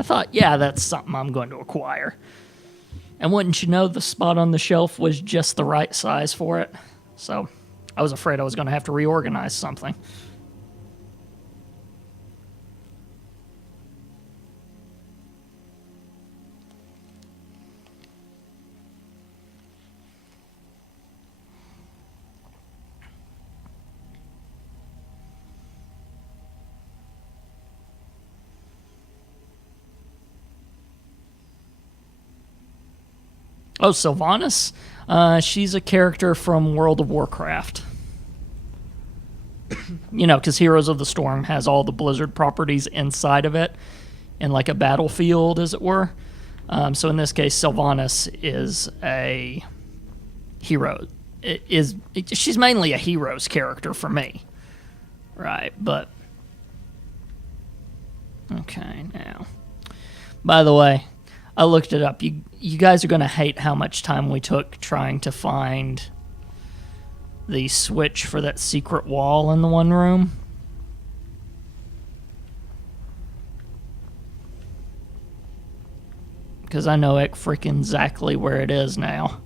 I thought, yeah, that's something I'm going to acquire. And wouldn't you know, the spot on the shelf was just the right size for it. So I was afraid I was going to have to reorganize something. Oh, Sylvanas? She's a character from World of Warcraft. You know, because Heroes of the Storm has all the Blizzard properties inside of it, in like a battlefield, as it were. So in this case, Sylvanas is a hero. She's mainly a hero's character for me. Right, but... Okay, now... By the way, I looked it up. You guys are going to hate how much time we took trying to find the switch for that secret wall in the one room. Because I know freaking exactly where it is now.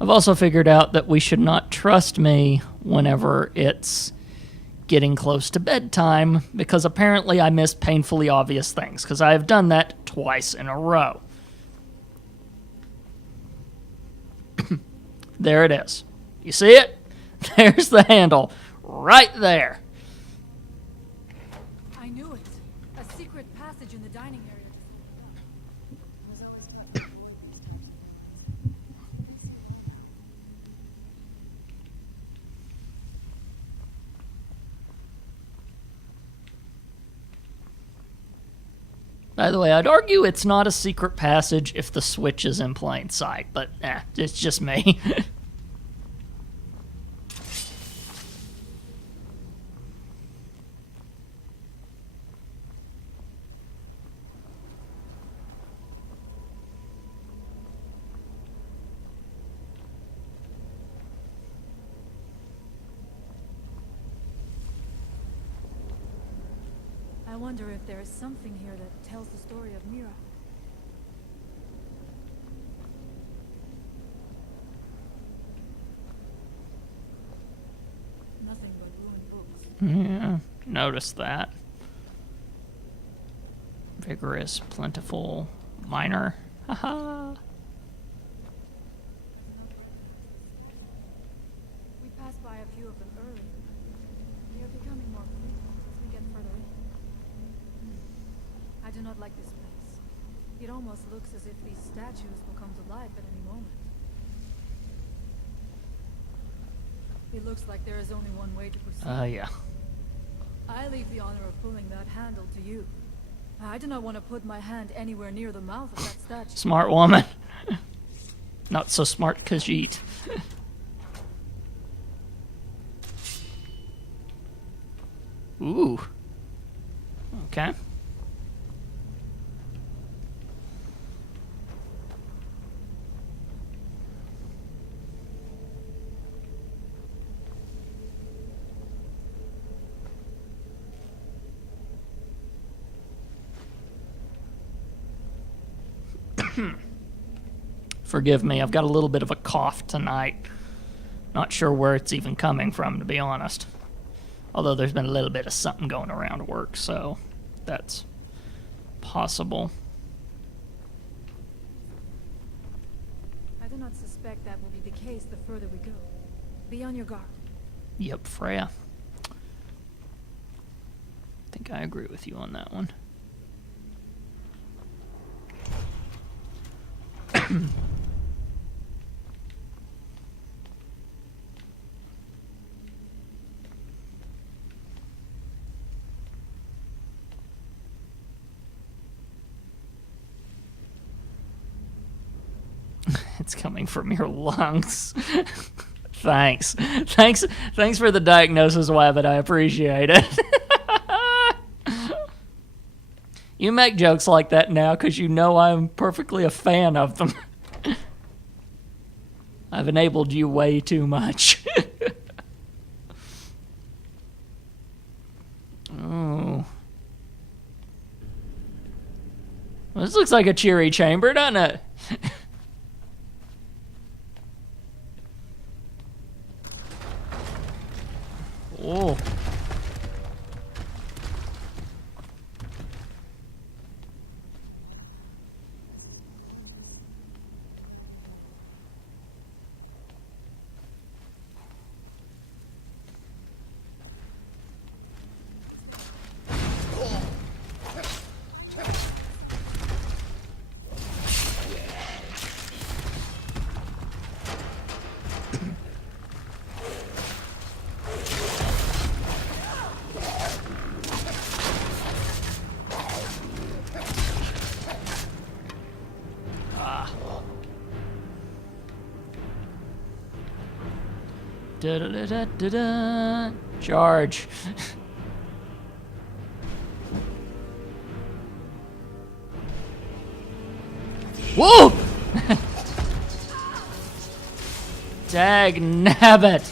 I've also figured out that we should not trust me whenever it's getting close to bedtime, because apparently I miss painfully obvious things, because I have done that twice in a row. There it is. You see it? There's the handle. Right there. I knew it. A secret passage in the dining area. I was always taught to avoid these types of things. By the way, I'd argue it's not a secret passage if the switch is in plain sight, but it's just me. I wonder if there is something here that tells the story of Mira. Nothing but ruined books. Yeah, noticed that. Vigorous, plentiful, minor. Haha. We passed by a few of them earlier. They are becoming more frequent as we get further in. I do not like this place. It almost looks as if these statues will come to life at any moment. It looks like there is only one way to proceed. Yeah. I leave the honor of pulling that handle to you. I do not want to put my hand anywhere near the mouth of that statue. Smart woman. Not so smart, Khajiit. Ooh. Okay. Forgive me, I've got a little bit of a cough tonight. Not sure where it's even coming from, to be honest. Although there's been a little bit of something going around work, so that's possible. I do not suspect that will be the case the further we go. Be on your guard. Yep, Freya. I think I agree with you on that one. It's coming from your lungs. Thanks. Thanks for the diagnosis, Wabbit. I appreciate it. You make jokes like that now because you know I'm perfectly a fan of them. I've enabled you way too much. Oh. This looks like a cheery chamber, doesn't it? Oh. Da da da da da da. Charge. Whoa! Dag nabbit.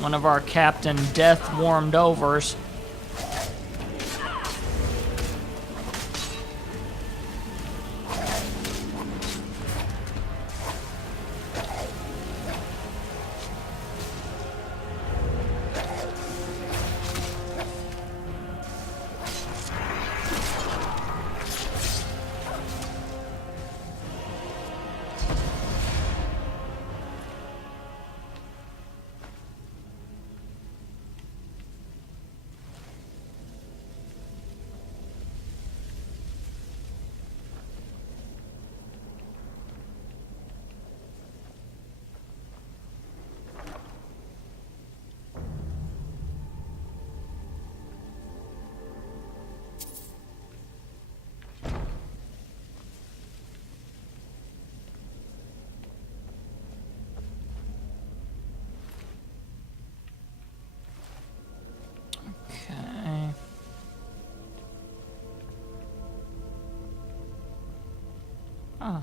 One of our Captain Death warmed overs. Okay. Ah.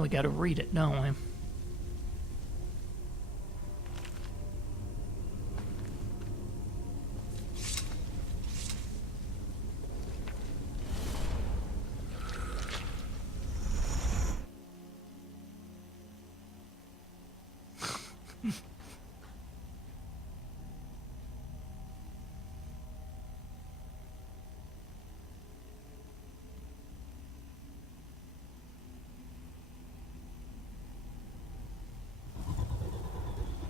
We gotta read it, don't we?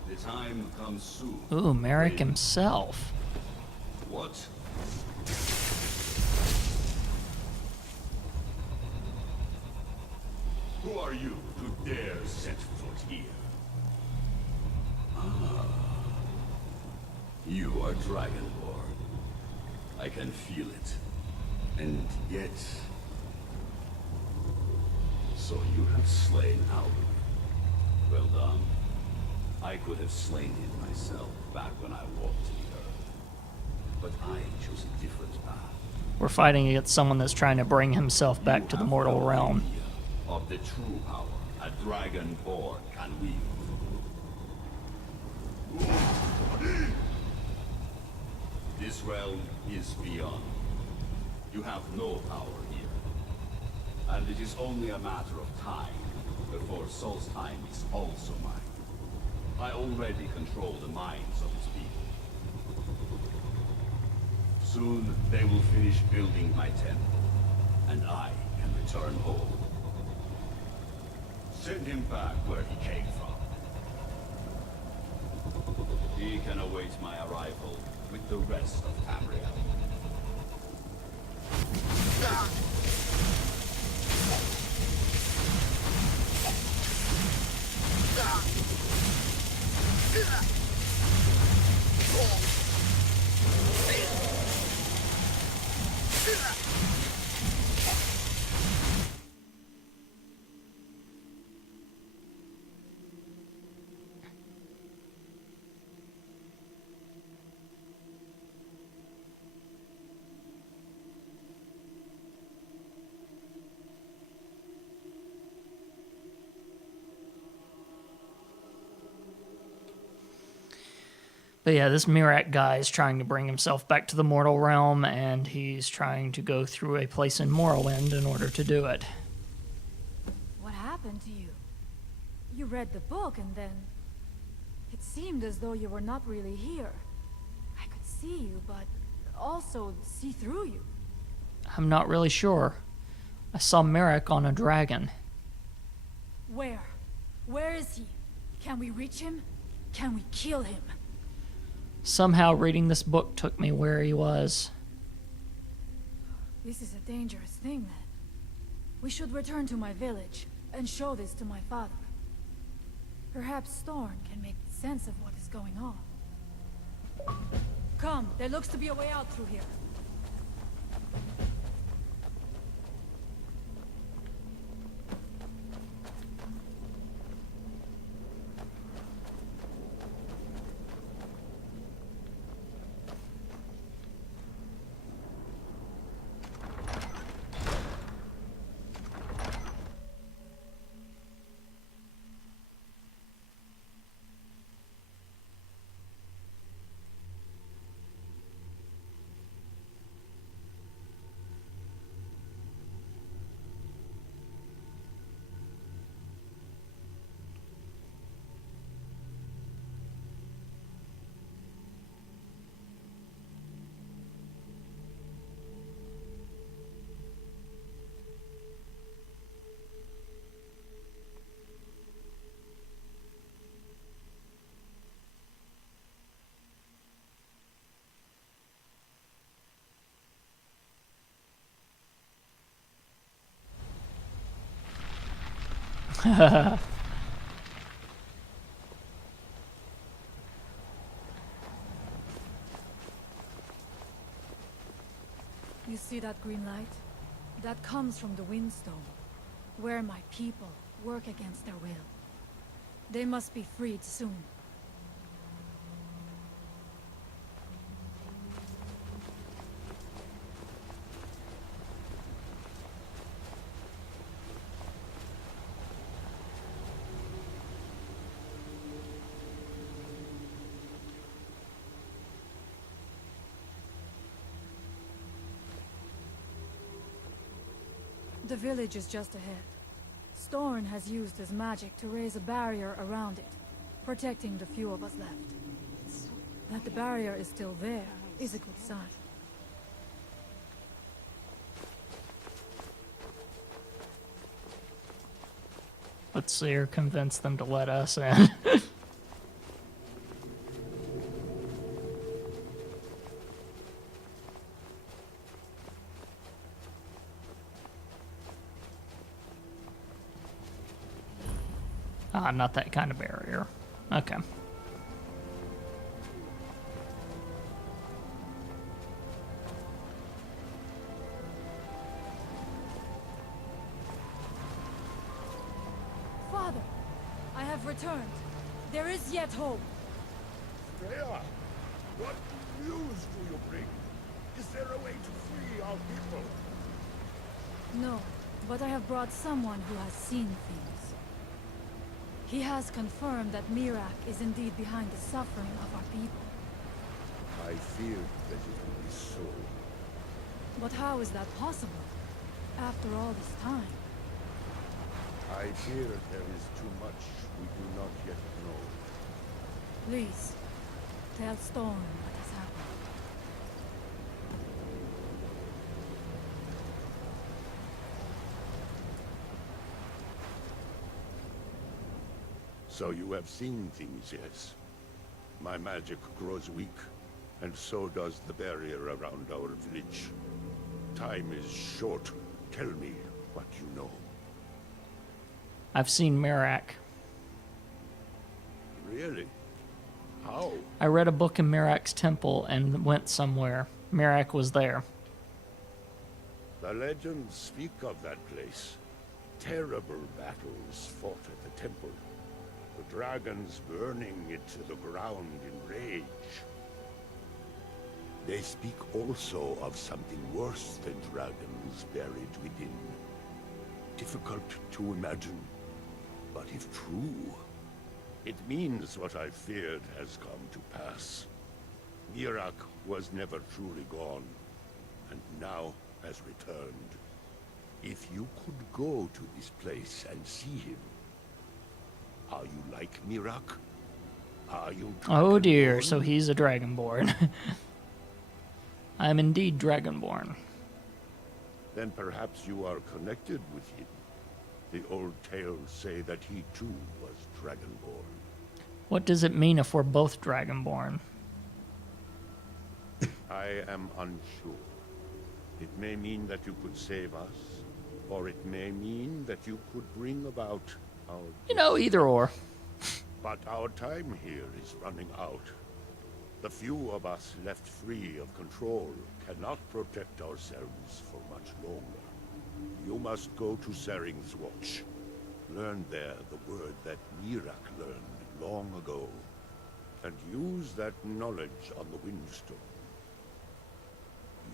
The time comes soon. Ooh, Merrick himself. What? Who are you to dare set foot here? Ah. You are Dragonborn. I can feel it. And yet... So you have slain Alvin. Well done. I could have slain him myself back when I walked the earth. But I chose a different path. We're fighting against someone that's trying to bring himself back to the mortal realm. Of the true power a Dragonborn can wield. This realm is beyond. You have no power here. And it is only a matter of time before Solstheim is also mine. I already control the minds of his people. Soon they will finish building my temple, and I can return home. Send him back where he came from. He can await my arrival with the rest of Tamriel. But yeah, this Mirak guy is trying to bring himself back to the mortal realm, and he's trying to go through a place in Morrowind in order to do it. What happened to you? You read the book and then... It seemed as though you were not really here. I could see you, but also see through you. I'm not really sure. I saw Mirak on a dragon. Where? Where is he? Can we reach him? Can we kill him? Somehow reading this book took me where he was. This is a dangerous thing, then. We should return to my village and show this to my father. Perhaps Storm can make sense of what is going on. Come, there looks to be a way out through here. You see that green light? That comes from the Windstone, where my people work against their will. They must be freed soon. The village is just ahead. Storn has used his magic to raise a barrier around it, protecting the few of us left. That the barrier is still there is a good sign. Let's see her convince them to let us in. Not that kind of barrier. Okay. Father, I have returned. There is yet hope. Freya, what news do you bring? Is there a way to free our people? No, but I have brought someone who has seen things. He has confirmed that Mirak is indeed behind the suffering of our people. I feared that it would be so. But how is that possible? After all this time? I fear there is too much we do not yet know. Please, tell Storm what has happened. So you have seen things, yes? My magic grows weak, and so does the barrier around our village. Time is short. Tell me what you know. I've seen Merak. Really? How? I read a book in Merak's temple and went somewhere. Merak was there. The legends speak of that place. Terrible battles fought at the temple. The dragons burning it to the ground in rage. They speak also of something worse than dragons buried within. Difficult to imagine, but if true, it means what I feared has come to pass. Mirak was never truly gone, and now has returned. If you could go to this place and see him, are you like Mirak? Are you Oh dear, Dragonborn? so he's a Dragonborn. I am indeed Dragonborn. Then perhaps you are connected with him. The old tales say that he too was Dragonborn. What does it mean if we're both Dragonborn? I am unsure. It may mean that you could save us, or it may mean that you could bring about our... You know, either or. But our time here is running out. The few of us left free of control cannot protect ourselves for much longer. You must go to Sering's Watch. Learn there the word that Mirak learned long ago, and use that knowledge on the Windstone.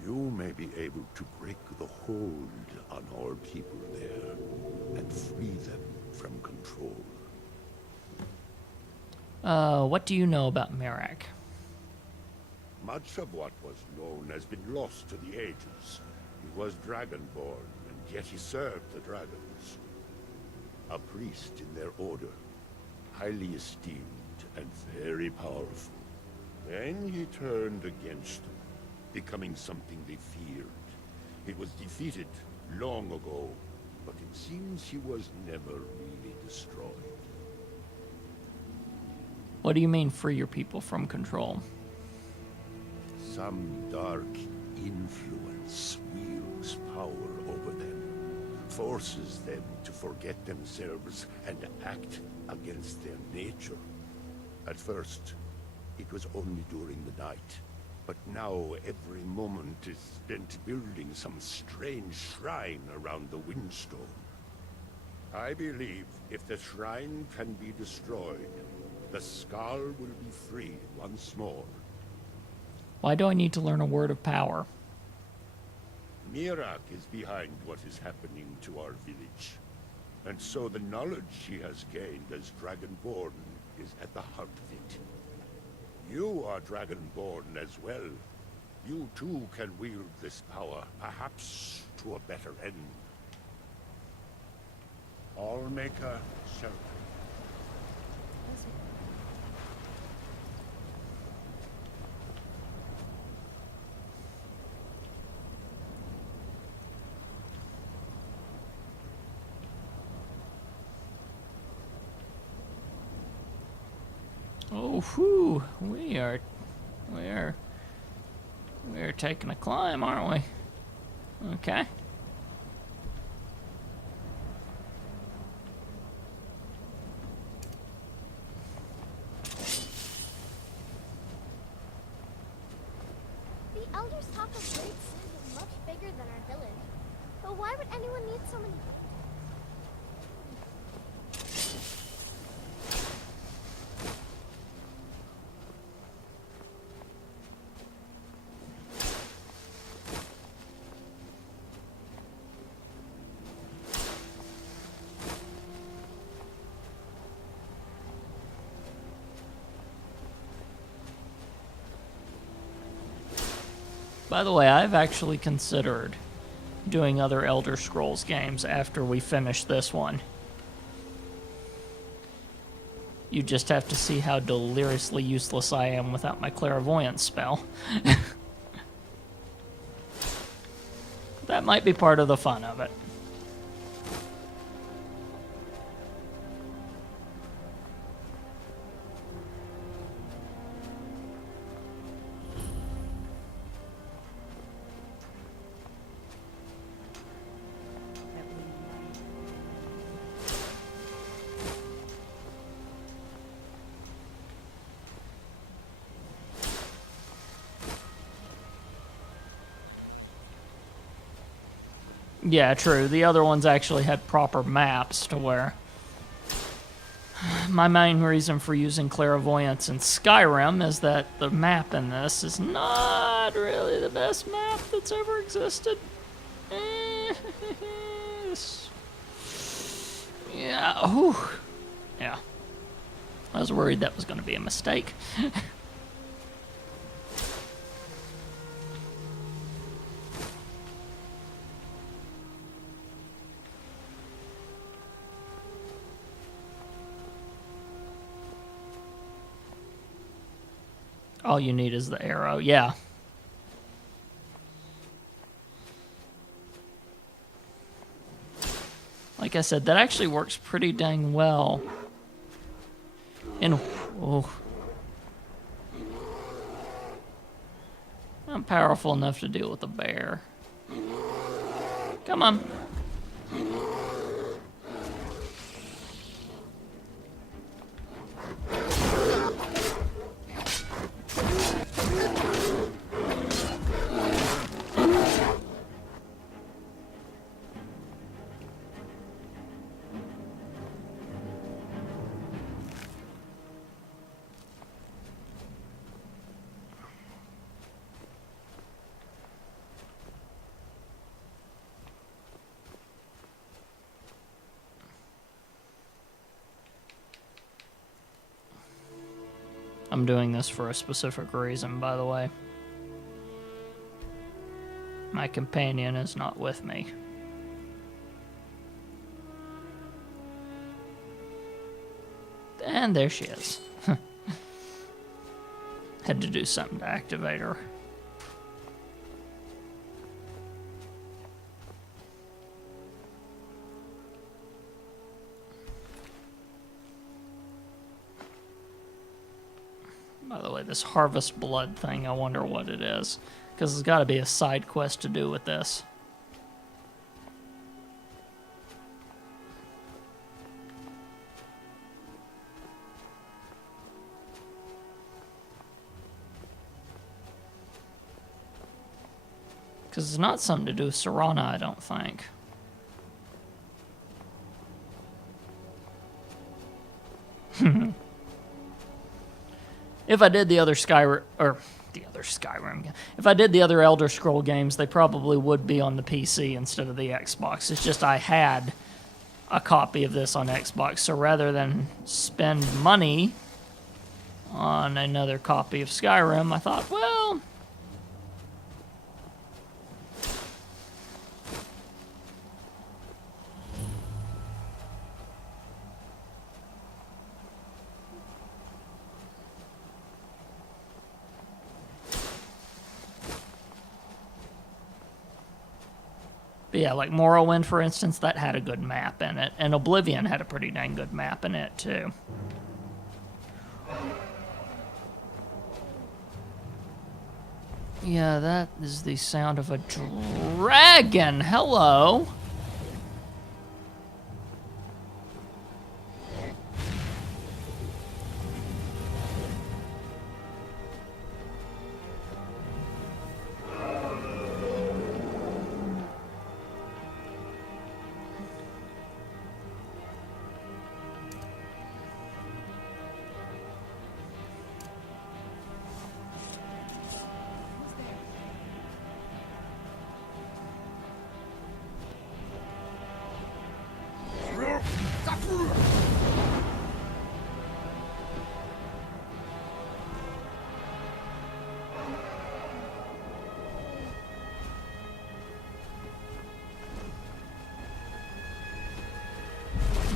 You may be able to break the hold on our people there, and free them from control. What do you know about Merak? Much of what was known has been lost to the ages. He was Dragonborn, and yet he served the dragons. A priest in their order, highly esteemed and very powerful. Then he turned against them, becoming something they feared. He was defeated long ago, but it seems he was never really destroyed. What do you mean free your people from control? Some dark influence wields power over them, forces them to forget themselves and act against their nature. At first, it was only during the night, but now every moment is spent building some strange shrine around the Windstone. I believe if the shrine can be destroyed, the Skull will be free once more. Why do I need to learn a word of power? Mirak is behind what is happening to our village. And so the knowledge she has gained as Dragonborn is at the heart of it. You are Dragonborn as well. You too can wield this power, perhaps to a better end. Allmaker Shelter. Oh, whew, we are taking a climb, aren't we? Okay. The elders talk of great cities much bigger than our village. But why would anyone need so many? By the way, I've actually considered doing other Elder Scrolls games after we finish this one. You just have to see how deliriously useless I am without my clairvoyance spell. That might be part of the fun of it. Yeah, true. The other ones actually had proper maps to where... My main reason for using clairvoyance in Skyrim is that the map in this is not really the best map that's ever existed. Yeah, whew. Yeah. I was worried that was going to be a mistake. All you need is the arrow, yeah. Like I said, that actually works pretty dang well. Oh. I'm powerful enough to deal with a bear. Come on. I'm doing this for a specific reason, by the way. My companion is not with me. And there she is. Had to do something to activate her. By the way, this harvest blood thing, I wonder what it is. Because there's got to be a side quest to do with this. Because it's not something to do with Serana, I don't think. If I did the other Skyrim, if I did the other Elder Scroll games, they probably would be on the PC instead of the Xbox. It's just I had a copy of this on Xbox, so rather than spend money on another copy of Skyrim, I thought, well... But yeah, like Morrowind, for instance, that had a good map in it. And Oblivion had a pretty dang good map in it, too. Yeah, that is the sound of a dragon. Hello.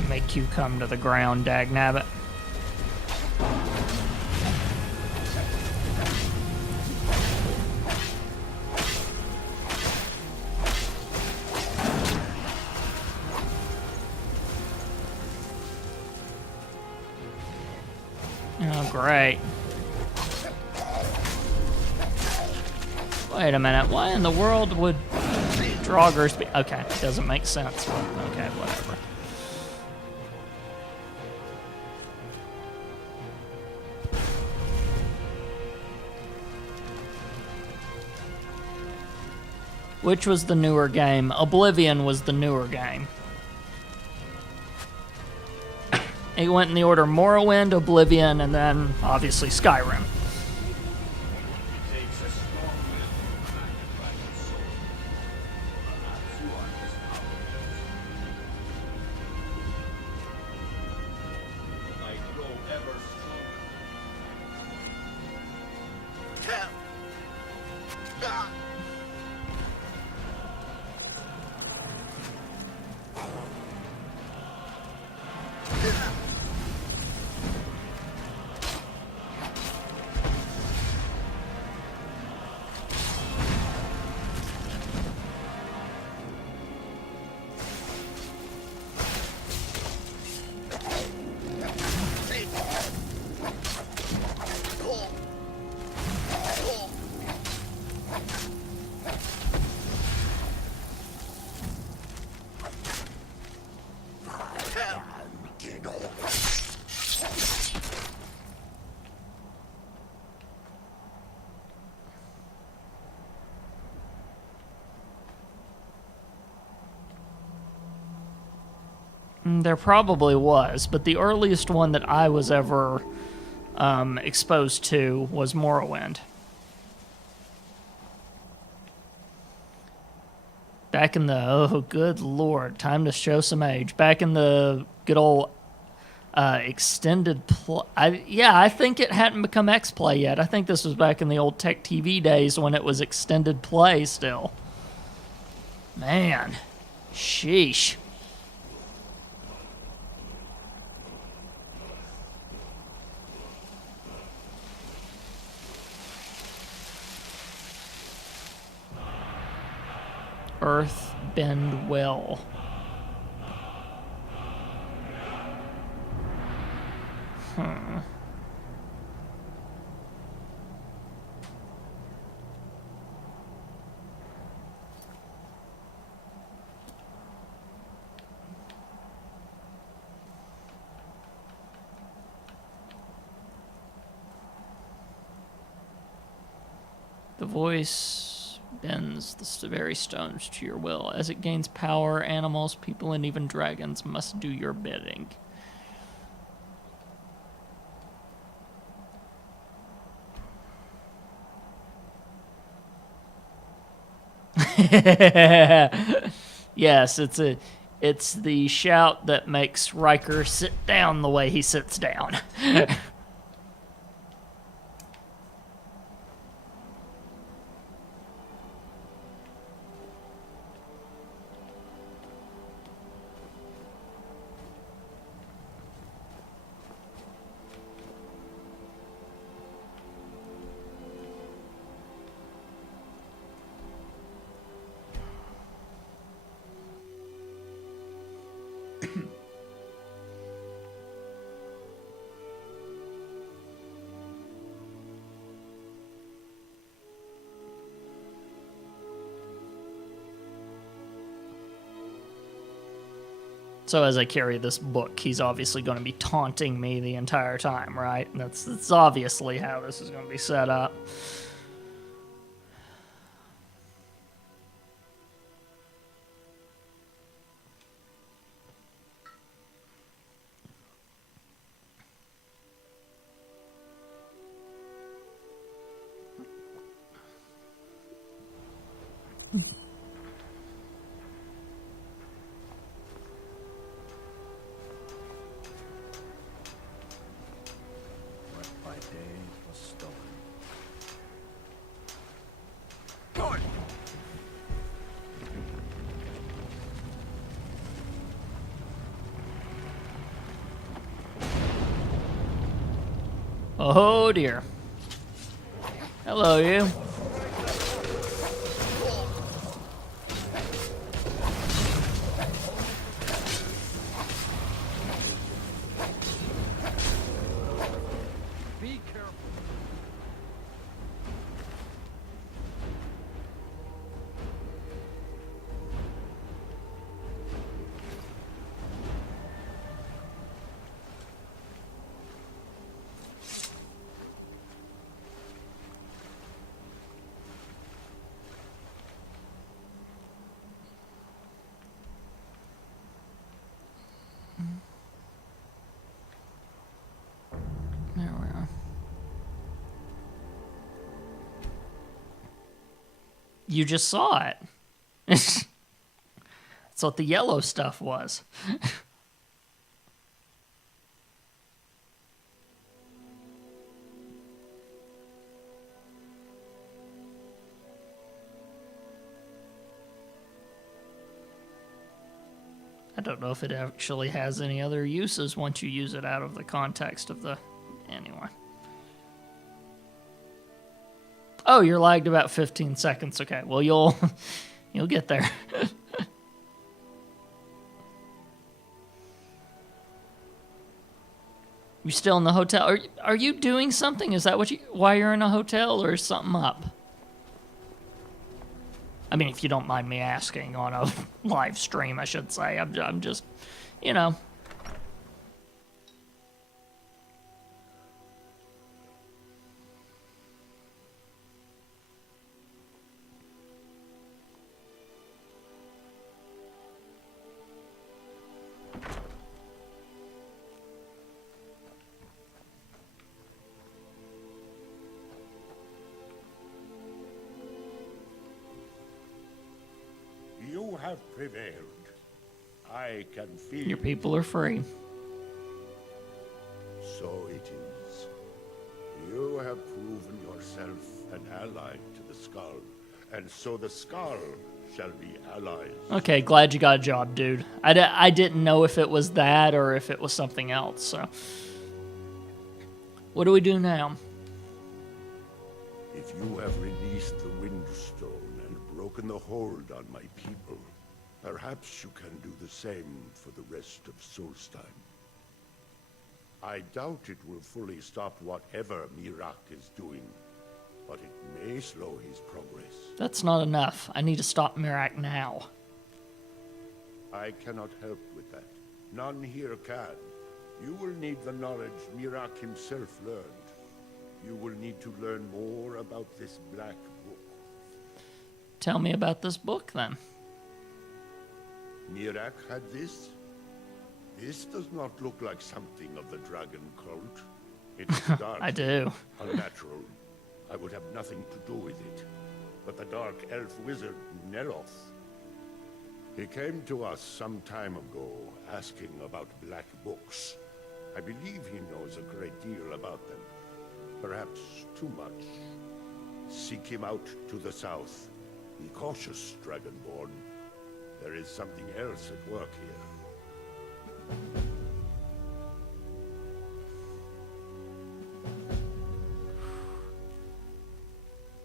Make you come to the ground, dagnabbit. Oh, great. Wait a minute, why in the world would Draugrs be... Okay, doesn't make sense, but okay, whatever. Which was the newer game? Oblivion was the newer game. It went in the order Morrowind, Oblivion, and then obviously Skyrim. It takes a strong man to command a dragon's soul. Perhaps you are his power. I grow ever stronger. There probably was, but the earliest one that I was ever exposed to was Morrowind. Back in the, oh good lord, time to show some age. Back in the good old extended I think it hadn't become X-Play yet. I think this was back in the old Tech TV days when it was extended play still. Man, sheesh. Earth bend well. The voice bends the very stones to your will. As it gains power, animals, people, and even dragons must do your bidding. Yes, it's the shout that makes Riker sit down the way he sits down. So as I carry this book, he's obviously going to be taunting me the entire time, right? And that's obviously how this is going to be set up. My day was stolen. Oh dear. Hello, you. Be careful. You just saw it. That's what the yellow stuff was. I don't know if it actually has any other uses once you use it out of the context of the... Anyway. Oh, you're lagged about 15 seconds. Okay, well, you'll get there. You still in the hotel? Are you doing something? Is that why you're in a hotel, or is something up? I mean, if you don't mind me asking on a live stream, I should say. I'm just, you know. You have prevailed. I can feel Your people are free. So it is. You have proven yourself an ally to the Skull, and so the Skull shall be allies. Okay, glad you got a job, dude. I didn't know if it was that or if it was something else, so... What do we do now? If you have released the Windstone and broken the hold on my people, perhaps you can do the same for the rest of Solstheim. I doubt it will fully stop whatever Mirak is doing, but it may slow his progress. That's not enough. I need to stop Mirak now. I cannot help with that. None here can. You will need the knowledge Mirak himself learned. You will need to learn more about this black book. Tell me about this book, then. Mirak had this? This does not look like something of the dragon cult. It's dark. I do. Unnatural. I would have nothing to do with it. But the dark elf wizard, Neloth, he came to us some time ago, asking about black books. I believe he knows a great deal about them. Perhaps too much. Seek him out to the south. Be cautious, Dragonborn. There is something else at work here.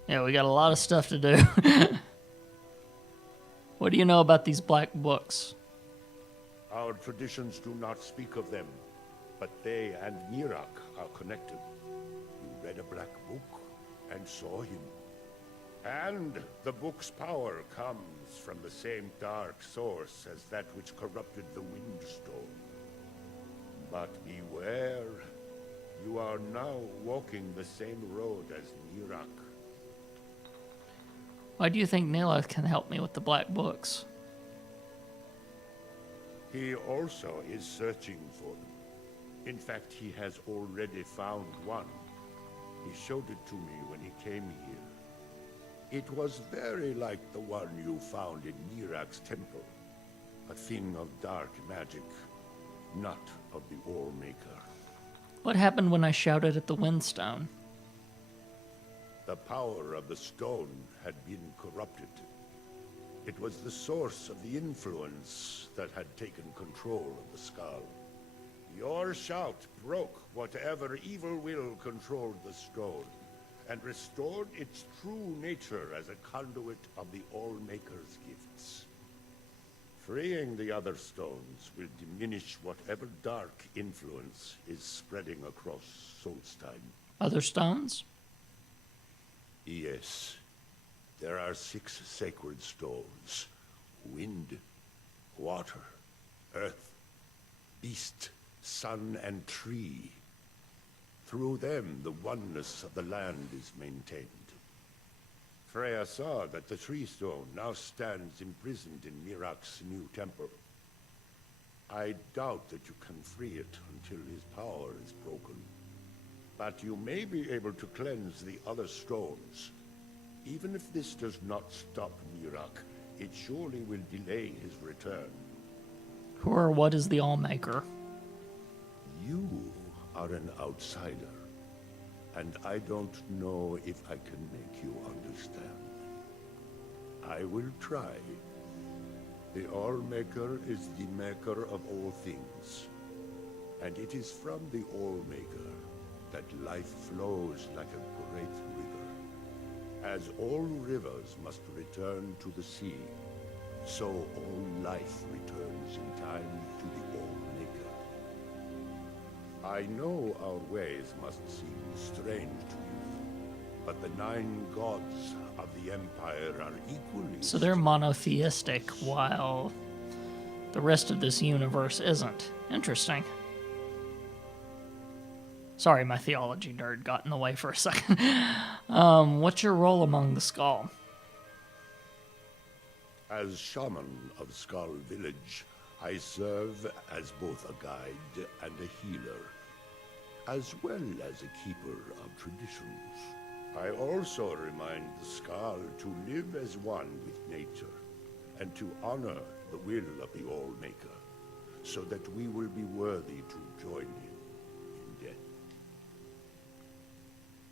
Yeah, we got a lot of stuff to do. What do you know about these black books? Our traditions do not speak of them, but they and Mirak are connected. You read a black book and saw him. And the book's power comes from the same dark source as that which corrupted the Windstone. But beware, you are now walking the same road as Mirak. Why do you think Neloth can help me with the black books? He also is searching for them. In fact, he has already found one. He showed it to me when he came here. It was very like the one you found in Mirak's temple. A thing of dark magic, not of the All-Maker. What happened when I shouted at the Windstone? The power of the stone had been corrupted. It was the source of the influence that had taken control of the skull. Your shout broke whatever evil will controlled the stone, and restored its true nature as a conduit of the All-Maker's gifts. Freeing the other stones will diminish whatever dark influence is spreading across Solstheim. Other stones? Yes. There are 6 sacred stones. Wind, water, earth, beast, sun, and tree. Through them, the oneness of the land is maintained. Freya saw that the tree stone now stands imprisoned in Mirak's new temple. I doubt that you can free it until his power is broken. But you may be able to cleanse the other stones. Even if this does not stop Mirak, it surely will delay his return. Who or what is the Allmaker? You are an outsider, and I don't know if I can make you understand. I will try. The All-Maker is the maker of all things, and it is from the All-Maker that life flows like a great river. As all rivers must return to the sea, so all life returns in time to the All-Maker. I know our ways must seem strange to you, but the 9 gods of the Empire are equally So they're monotheistic, while the rest of this universe isn't. Interesting. Sorry, my theology nerd got in the way for a second. What's your role among the Skull? As shaman of Skull Village, I serve as both a guide and a healer, as well as a keeper of traditions. I also remind the Skull to live as one with nature, and to honor the will of the All-Maker, so that we will be worthy to join him in death.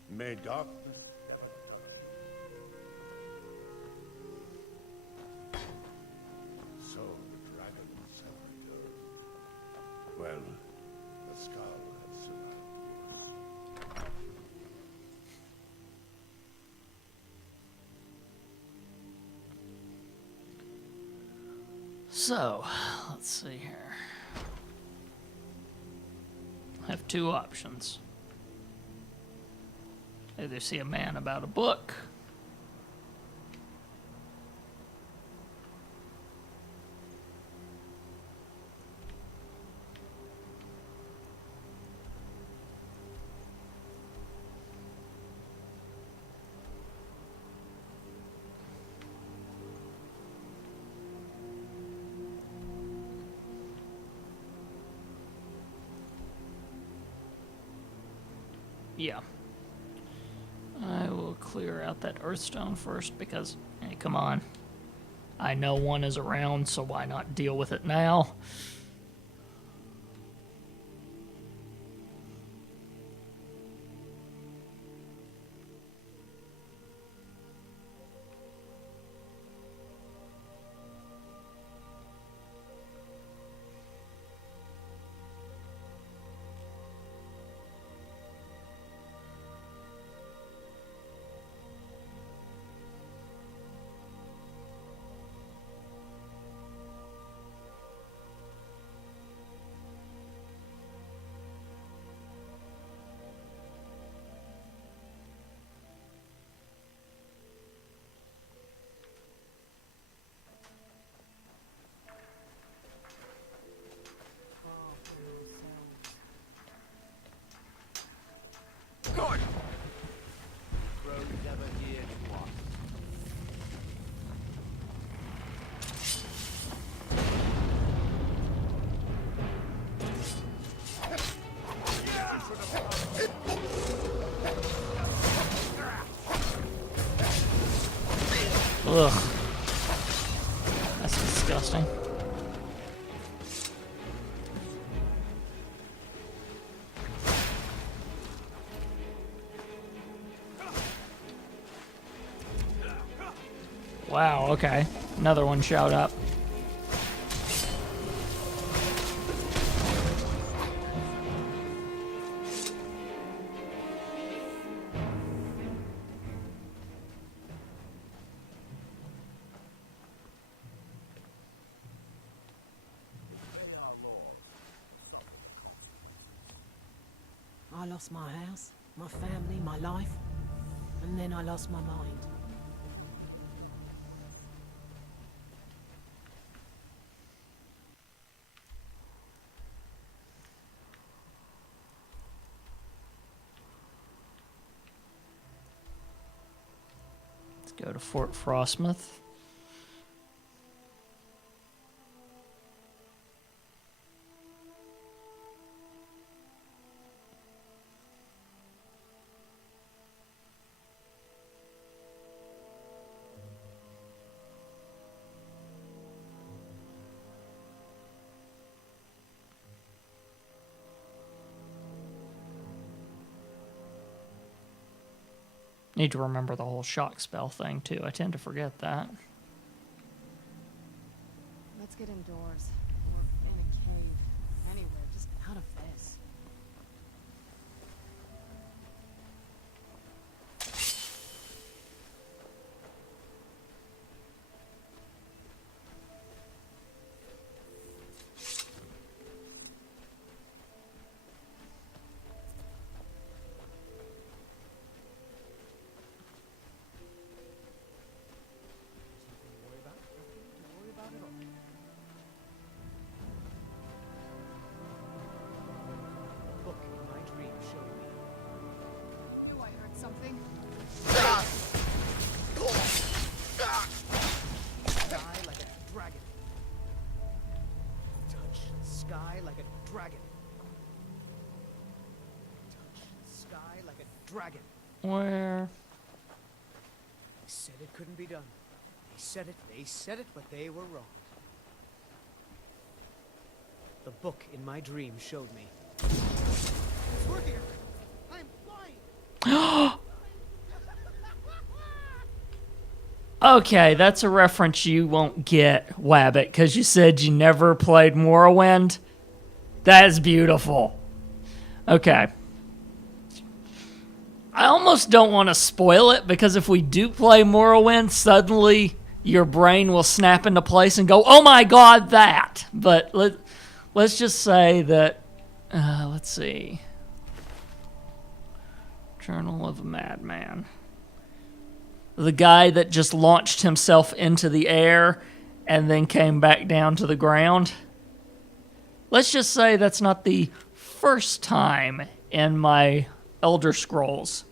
May darkness never die. So the dragons have returned. Well, the Skull has survived. So, let's see here. I have 2 options. Either see a man about a book, yeah. I will clear out that Earthstone first because, hey, come on. I know one is around, so why not deal with it now? Good! Crow never here to us. Ugh. That's disgusting. Wow, okay. Another one showed up. I lost my house, my family, my life, and then I lost my mind. Let's go to Fort Frostmouth. Need to remember the whole shock spell thing, too. I tend to forget that. Let's get indoors. Or in a cave. Anywhere, just out of this. Book in my dream showed me. Oh, I heard something. Sky like a dragon. Touch the sky like a dragon. Touch the sky like a dragon. Where? They said it couldn't be done. They said it, but they were wrong. The book in my dream showed me. It's working! I'm flying! Okay, that's a reference you won't get, Wabbit, because you said you never played Morrowind. That is beautiful. Okay. I almost don't want to spoil it, because if we do play Morrowind, suddenly your brain will snap into place and go, oh my god, that! But let's just say that, let's see. Journal of a Madman. The guy that just launched himself into the air and then came back down to the ground. Let's just say that's not the first time in my Elder Scrolls.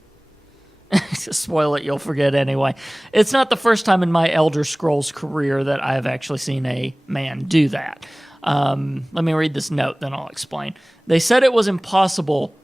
Spoil it, you'll forget anyway. It's not the first time in my Elder Scrolls career that I have actually seen a man do that. Let me read this note, then I'll explain. They said it was impossible.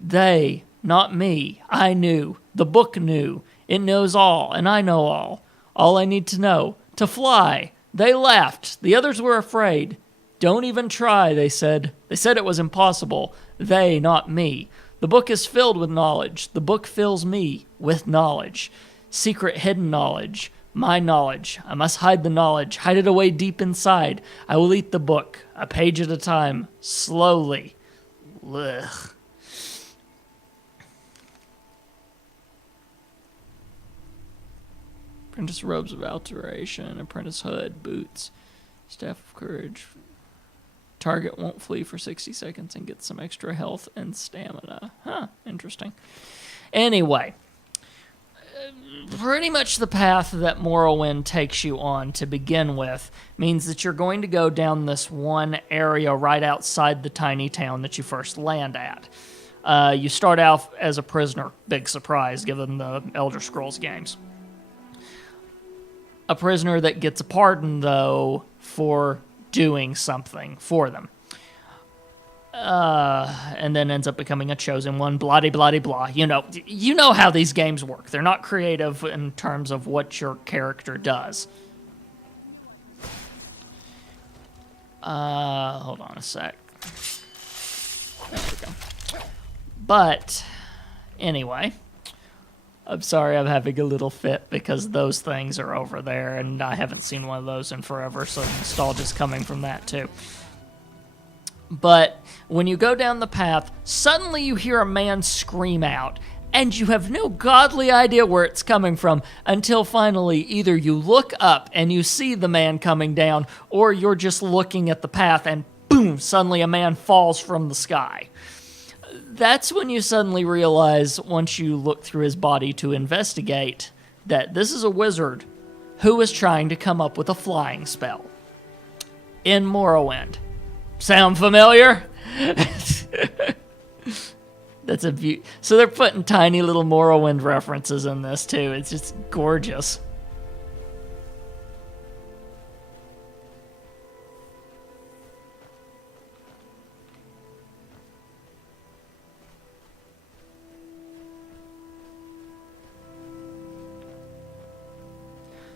They, not me, I knew. The book knew. It knows all, and I know all. All I need to know. To fly. They laughed. The others were afraid. Don't even try, they said. They said it was impossible. They, not me. The book is filled with knowledge. The book fills me with knowledge. Secret hidden knowledge. My knowledge. I must hide the knowledge. Hide it away deep inside. I will eat the book, a page at a time, slowly. Ugh. Apprentice robes of alteration, apprentice hood, boots, staff of courage. Target won't flee for 60 seconds and get some extra health and stamina. Huh, interesting. Anyway, pretty much the path that Morrowind takes you on to begin with means that you're going to go down this one area right outside the tiny town that you first land at. You start out as a prisoner, big surprise given the Elder Scrolls games. A prisoner that gets a pardon, though, for doing something for them. And then ends up becoming a chosen one, blah-de-blah-de-blah. You know how these games work. They're not creative in terms of what your character does. Hold on a sec. There we go. But, anyway, I'm sorry I'm having a little fit because those things are over there, and I haven't seen one of those in forever, so nostalgia's coming from that too. But when you go down the path, suddenly you hear a man scream out, and you have no godly idea where it's coming from until finally either you look up and you see the man coming down, or you're just looking at the path and boom, suddenly a man falls from the sky. That's when you suddenly realize, once you look through his body to investigate, that this is a wizard who is trying to come up with a flying spell in Morrowind. Sound familiar? That's a beaut. So they're putting tiny little Morrowind references in this too. It's just gorgeous.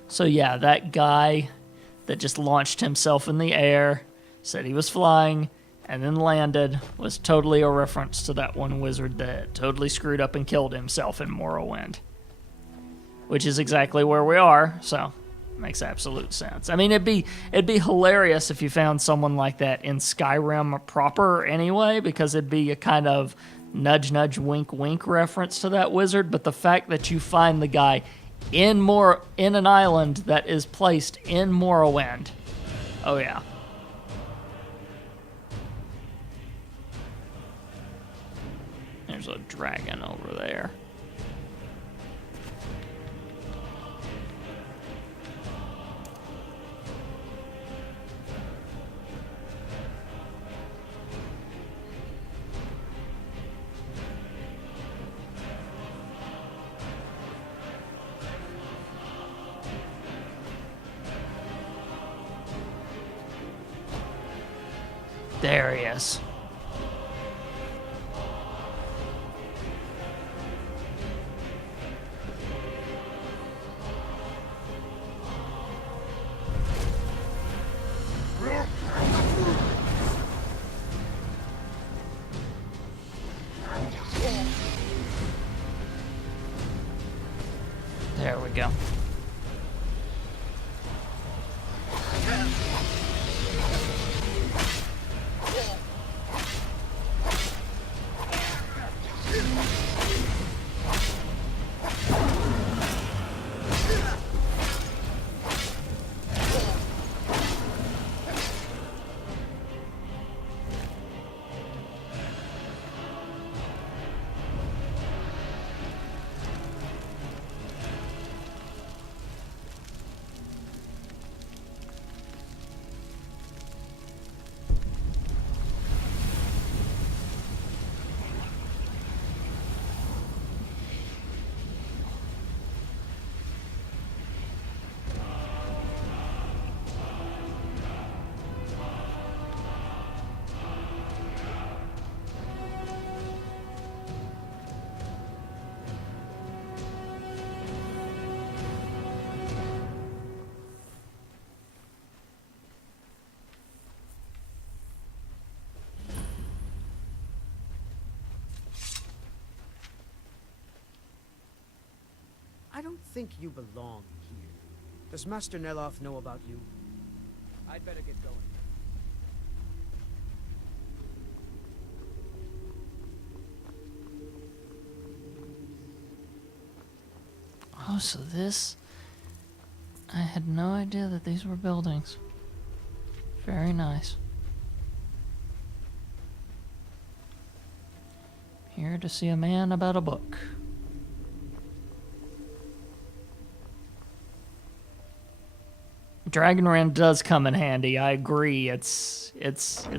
So yeah, that guy that just launched himself in the air, said he was flying, and then landed was totally a reference to that one wizard that totally screwed up and killed himself in Morrowind. Which is exactly where we are, so makes absolute sense. I mean, it'd be hilarious if you found someone like that in Skyrim proper anyway, because it'd be a kind of nudge, nudge, wink, wink reference to that wizard. But the fact that you find the guy in an island that is placed in Morrowind, oh yeah. There's a dragon over there. There he is. There we go. I don't think you belong here. Does Master Neloth know about you? I'd better get going. Oh, so this... I had no idea that these were buildings. Very nice. Here to see a man about a book. Dragonrand does come in handy. I agree. It's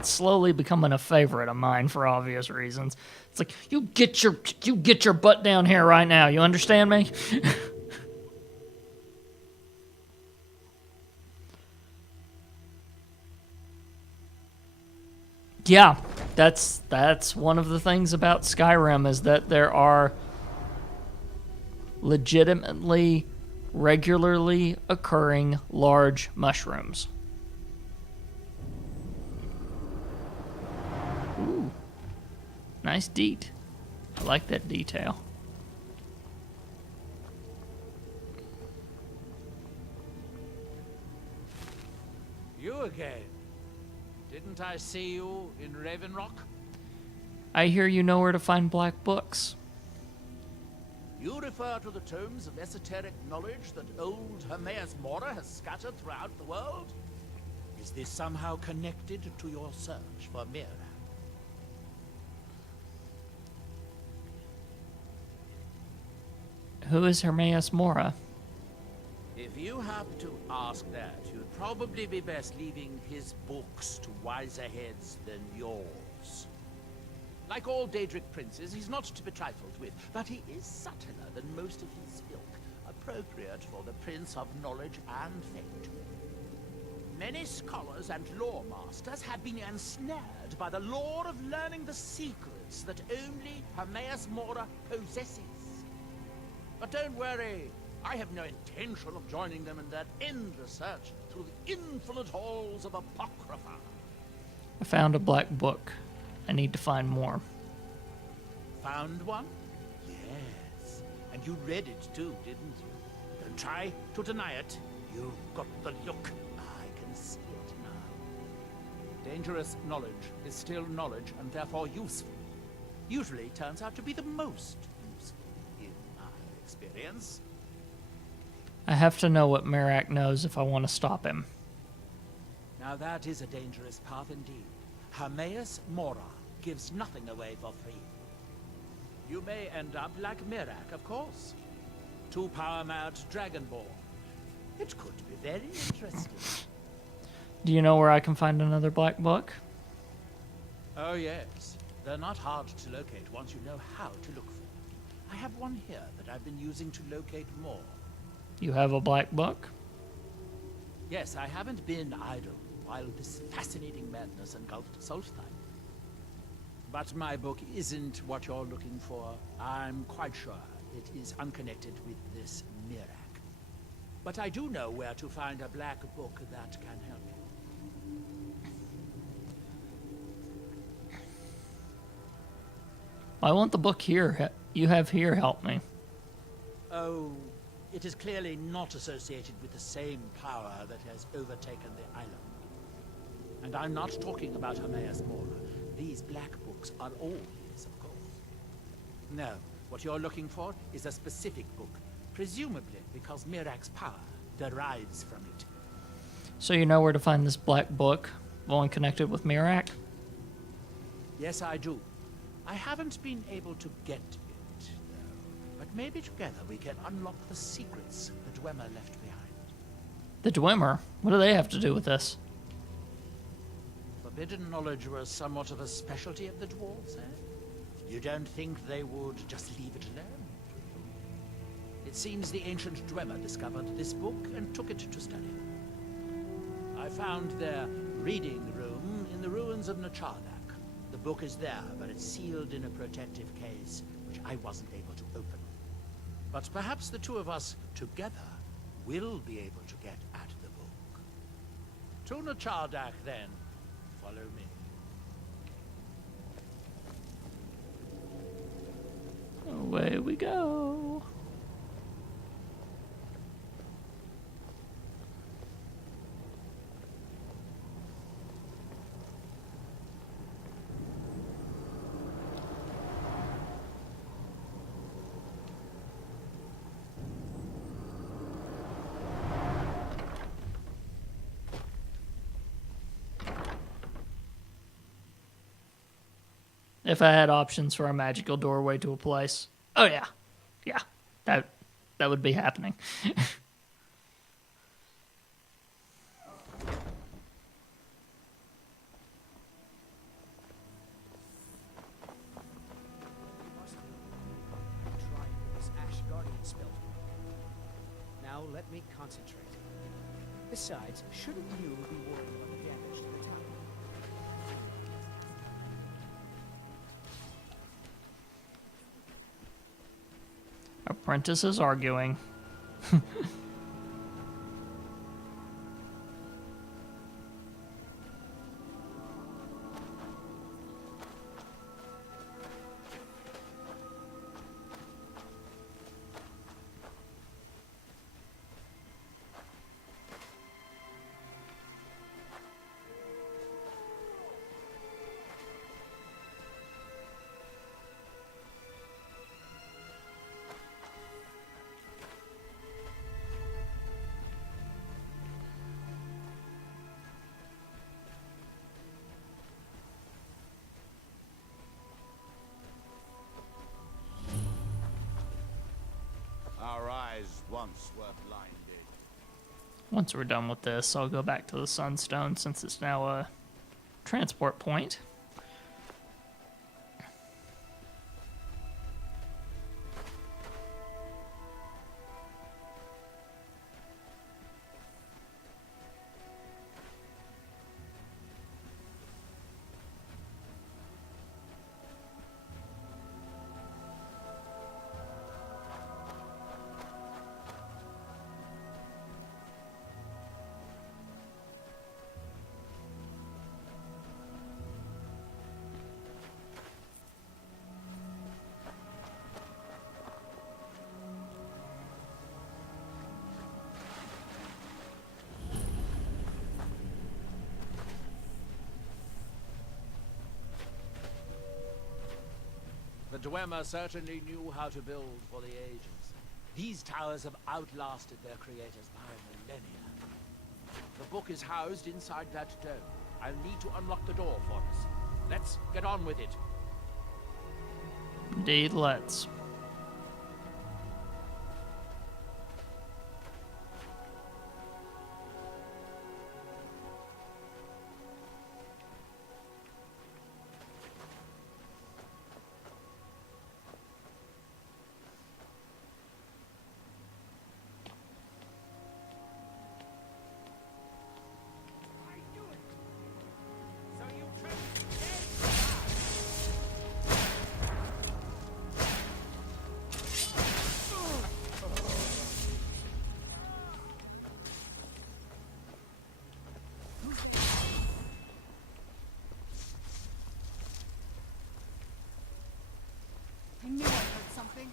slowly becoming a favorite of mine for obvious reasons. It's like you get your butt down here right now. You understand me? Yeah, that's one of the things about Skyrim is that there are legitimately regularly occurring large mushrooms. Ooh. Nice deed. I like that detail. You again? Didn't I see you in Ravenrock? I hear you know where to find black books. You refer to the tomes of esoteric knowledge that old Hermaeus Mora has scattered throughout the world? Is this somehow connected to your search for Mira? Who is Hermaeus Mora? If you have to ask that, you'd probably be best leaving his books to wiser heads than yours. Like all Daedric princes, he's not to be trifled with, but he is subtler than most of his ilk, appropriate for the Prince of Knowledge and Fate. Many scholars and lore masters have been ensnared by the lure of learning the secrets that only Hermaeus Mora possesses. But don't worry, I have no intention of joining them in that endless search through the infinite halls of Apocrypha. I found a black book. I need to find more. Found one? Yes. And you read it too, didn't you? Don't try to deny it. You've got the look. I can see it now. Dangerous knowledge is still knowledge and therefore useful. Usually turns out to be the most useful in my experience. I have to know what Merak knows if I want to stop him. Now that is a dangerous path indeed. Hermaeus Mora gives nothing away for free. You may end up like Merak, of course. Too power-mad Dragonborn. It could be very interesting. Do you know where I can find another black book? Oh yes. They're not hard to locate once you know how to look for them. I have one here that I've been using to locate more. You have a black book? Yes, I haven't been idle while this fascinating madness engulfed Solstheim. But my book isn't what you're looking for. I'm quite sure it is unconnected with this Merak. But I do know where to find a black book that can help you. I want the book here. You have here help me. Oh, it is clearly not associated with the same power that has overtaken the island. And I'm not talking about Hermaeus Mora. These black books are all his, of course. No, what you're looking for is a specific book, presumably because Mirak's power derives from it. So you know where to find this black book, the one connected with Merak? Yes, I do. I haven't been able to get it, though. But maybe together we can unlock the secrets the Dwemer left behind. The Dwemer? What do they have to do with this? Forbidden knowledge was somewhat of a specialty of the dwarves, eh? You don't think they would just leave it alone? It seems the ancient Dwemer discovered this book and took it to study. I found their reading room in the ruins of Nachardak. The book is there, but it's sealed in a protective case, which I wasn't able to open. But perhaps the two of us together will be able to get at the book. To Nachardak, then. Follow me. Away we go. If I had options for a magical doorway to a place, oh yeah, that would be happening. Trying with this Ash Guardian spell to work. Now let me concentrate. Besides, shouldn't you be worried about the damage to the town? Apprentices arguing. Our eyes once were blinded. Once we're done with this, I'll go back to the Sunstone since it's now a transport point. Dwemer certainly knew how to build for the ages. These towers have outlasted their creators by millennia. The book is housed inside that dome. I'll need to unlock the door for us. Let's get on with it. Indeed, let's. I knew I heard something.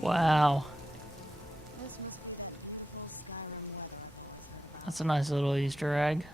Wow. This was full Skyrim yet. That's a nice little Easter egg.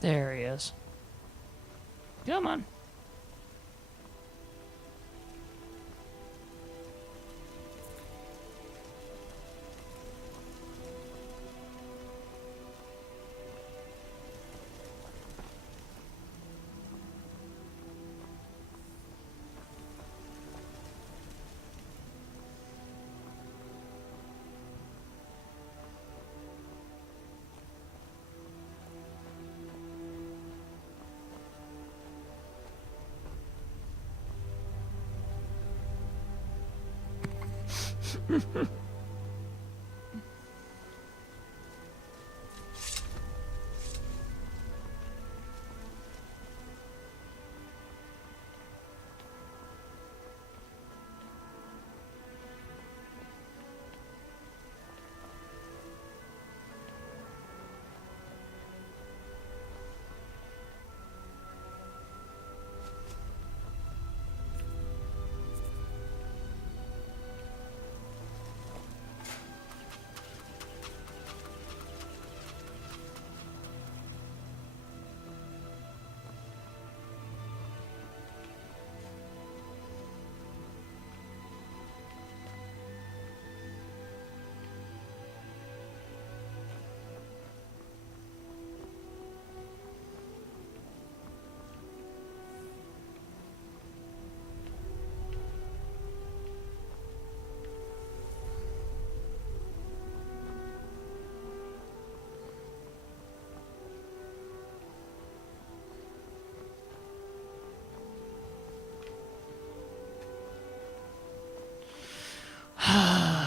There he is. Come on.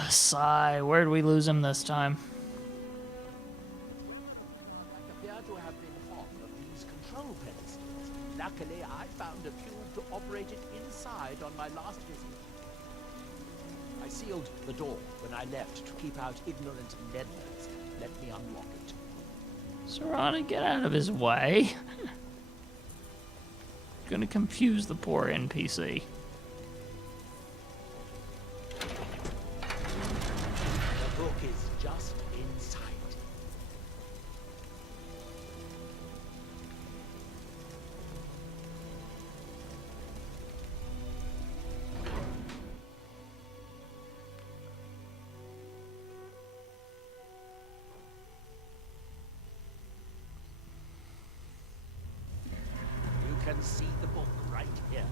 Sigh. Where'd we lose him this time? Appear to have been fond of these control pedestals. Luckily, I found a cube to operate it inside on my last visit. I sealed the door when I left to keep out ignorant meddlers. Let me unlock it. Serana, get out of his way. Gonna confuse the poor NPC. The book is just inside. You can see the book right here.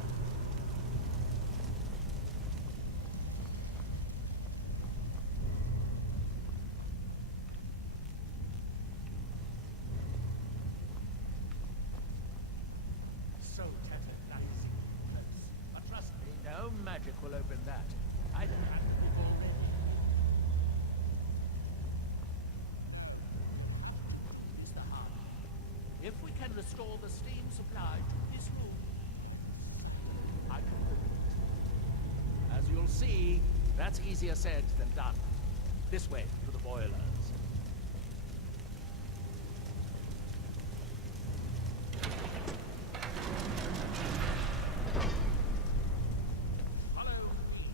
So tantalizing. But trust me, no magic will open that. I've had it already. It's the heart. If we can restore the steam supply to this room, I can open it. As you'll see, that's easier said than done. This way to the boilers. Follow me.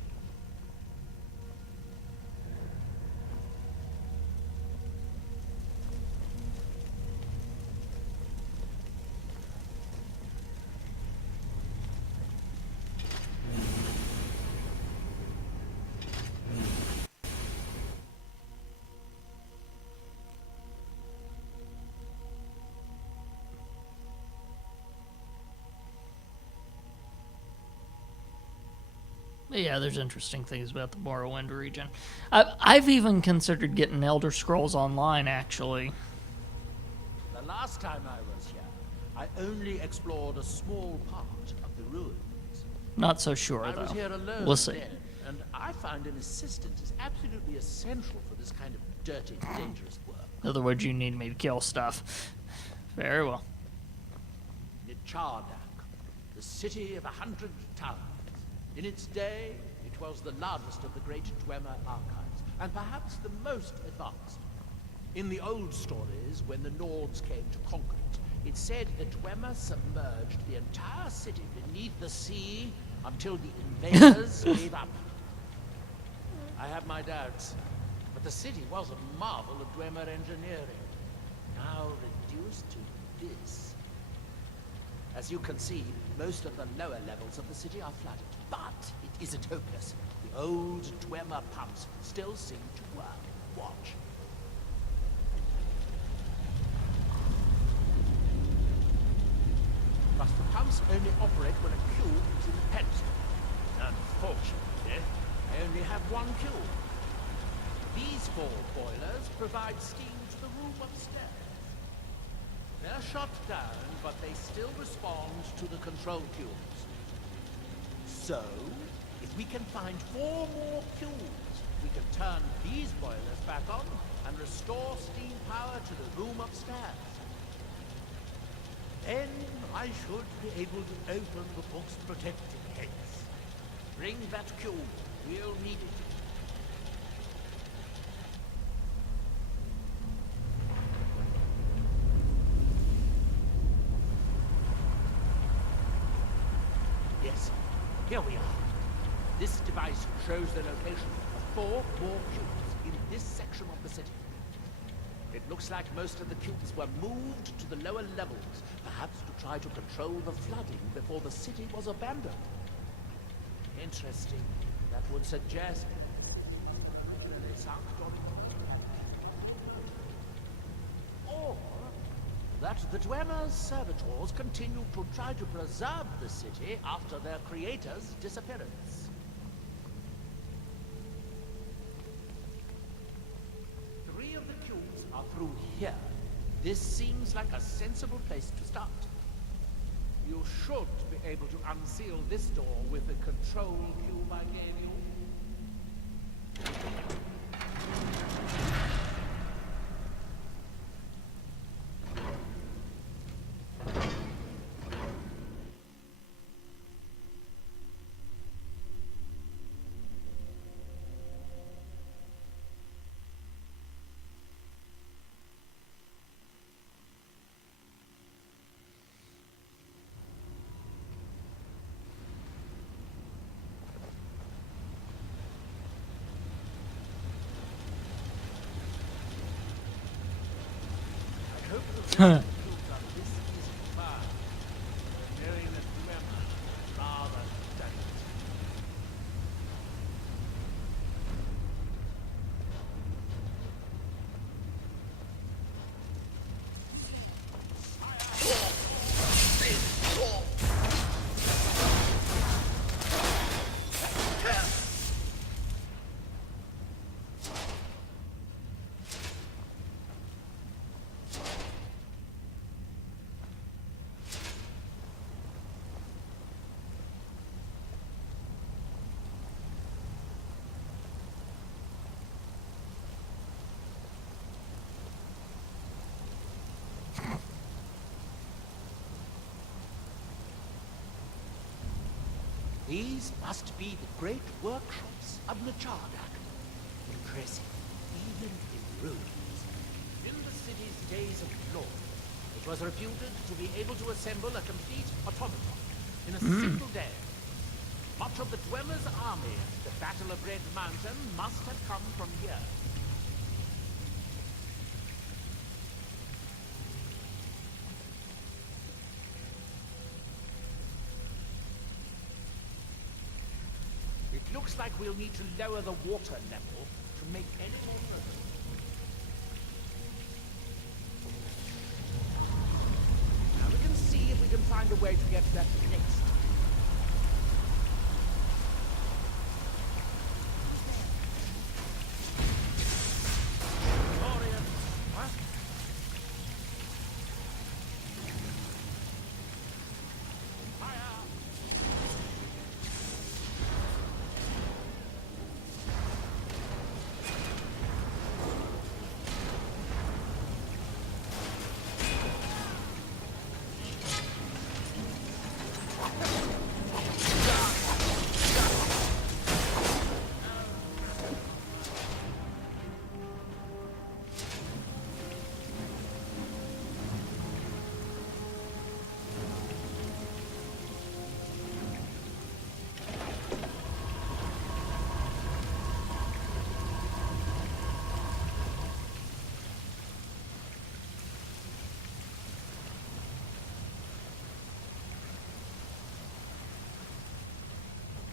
But yeah, there's interesting things about the Morrowind region. I've even considered getting Elder Scrolls Online, actually. The last time I was here, I only explored a small part of the ruins. Not so sure, I though. was here alone We'll see. then, and I find an assistant is absolutely essential for this kind of dirty, dangerous work. In other words, you need me to kill stuff. Very well. Nichardak, the city of 100 towns. In its day, it was the largest of the great Dwemer archives, and perhaps the most advanced. In the old stories, when the Nords came to conquer it, it said the Dwemer submerged the entire city beneath the sea until the invaders gave up. I have my doubts, but the city was a marvel of Dwemer engineering, now reduced to this. As you can see, most of the lower levels of the city are flooded, but it isn't hopeless. The old Dwemer pumps still seem to work. Watch. But the pumps only operate when a cube is in the pedestal. Unfortunately, I only have one cube. These 4 boilers provide steam to the room upstairs. They're shut down, but they still respond to the control cubes. So, if we can find 4 more cubes, we can turn these boilers back on and restore steam power to the room upstairs. Then I should be able to open the book's protected gates. Bring that cube. We'll need it. Yes, here we are. This device shows the location of 4 more cubes in this section of the city. It looks like most of the cubes were moved to the lower levels, perhaps to try to control the flooding before the city was abandoned. Interesting. That would suggest they sunk or that the Dwemer's servitors continued to try to preserve the city after their creator's disappearance. 3 of the cubes are through here. This seems like a sensible place to start. You should be able to unseal this door with the control cube I gave you. Huh. These must be the great workshops of Nachardak. Impressive, even in ruins. In the city's days of glory, it was reputed to be able to assemble a complete automaton in a single day. Much of the Dwemer's army at the Battle of Red Mountain must have come from here. It looks like we'll need to lower the water level to make any more progress. Now we can see if we can find a way to get that next. Glorious. What? Fire!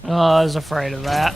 Oh, I was afraid of that.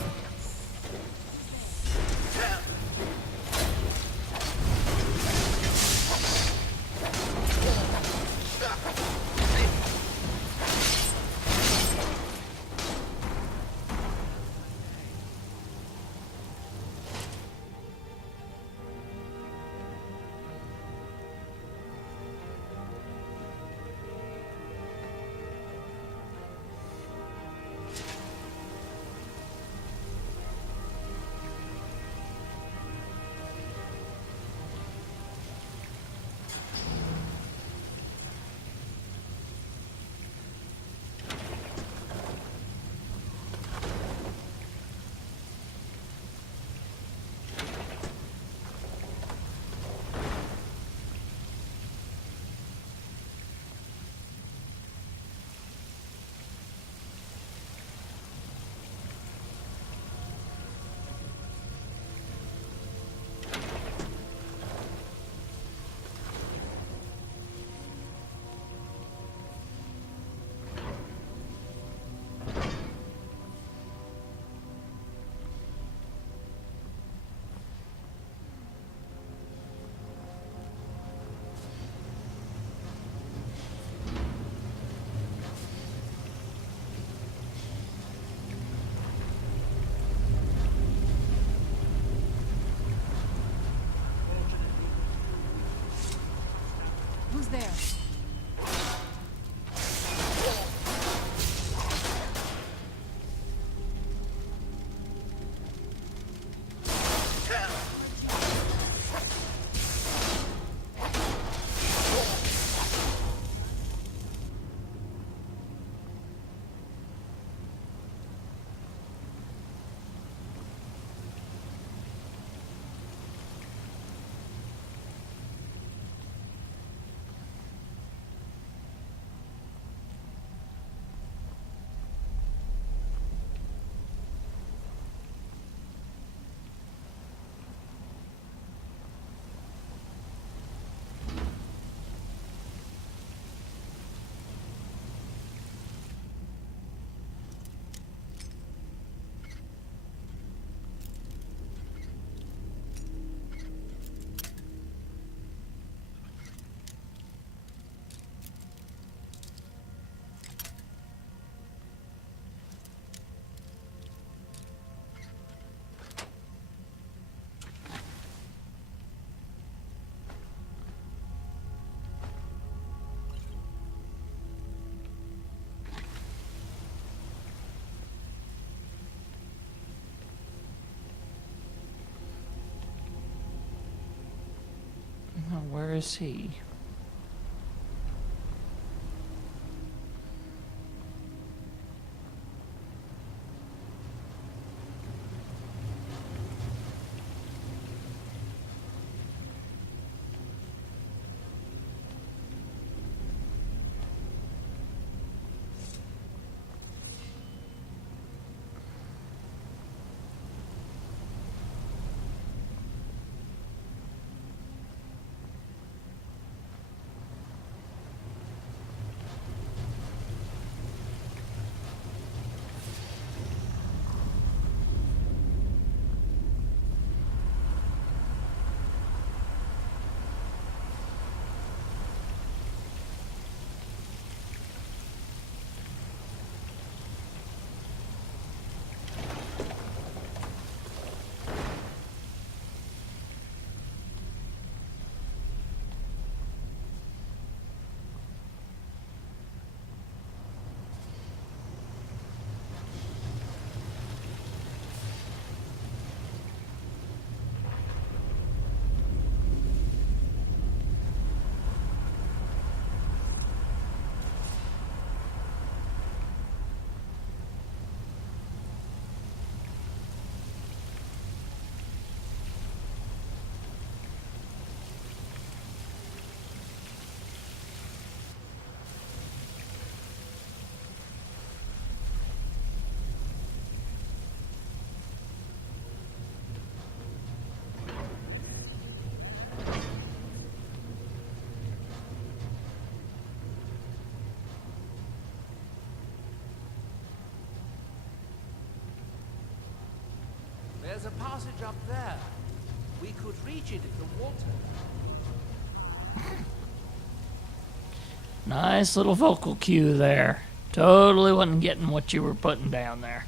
Oh, where is he? There's a passage up there. We could reach it if the water. Nice little vocal cue there. Totally wasn't getting what you were putting down there.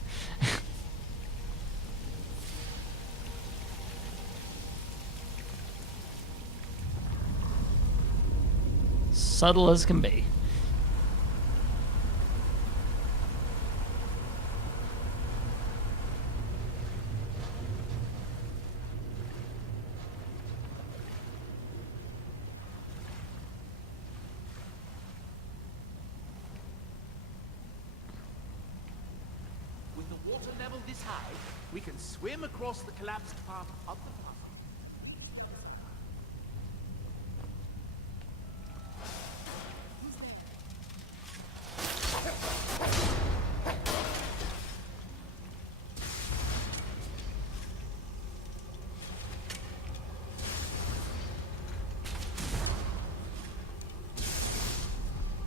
Subtle as can be. With the water level this high, we can swim across the collapsed part of the puzzle.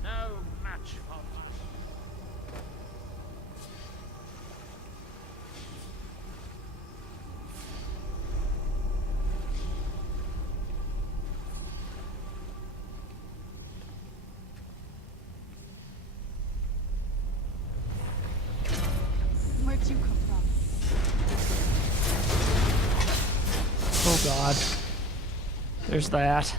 No match for us. Where'd you come from? Oh god. There's that.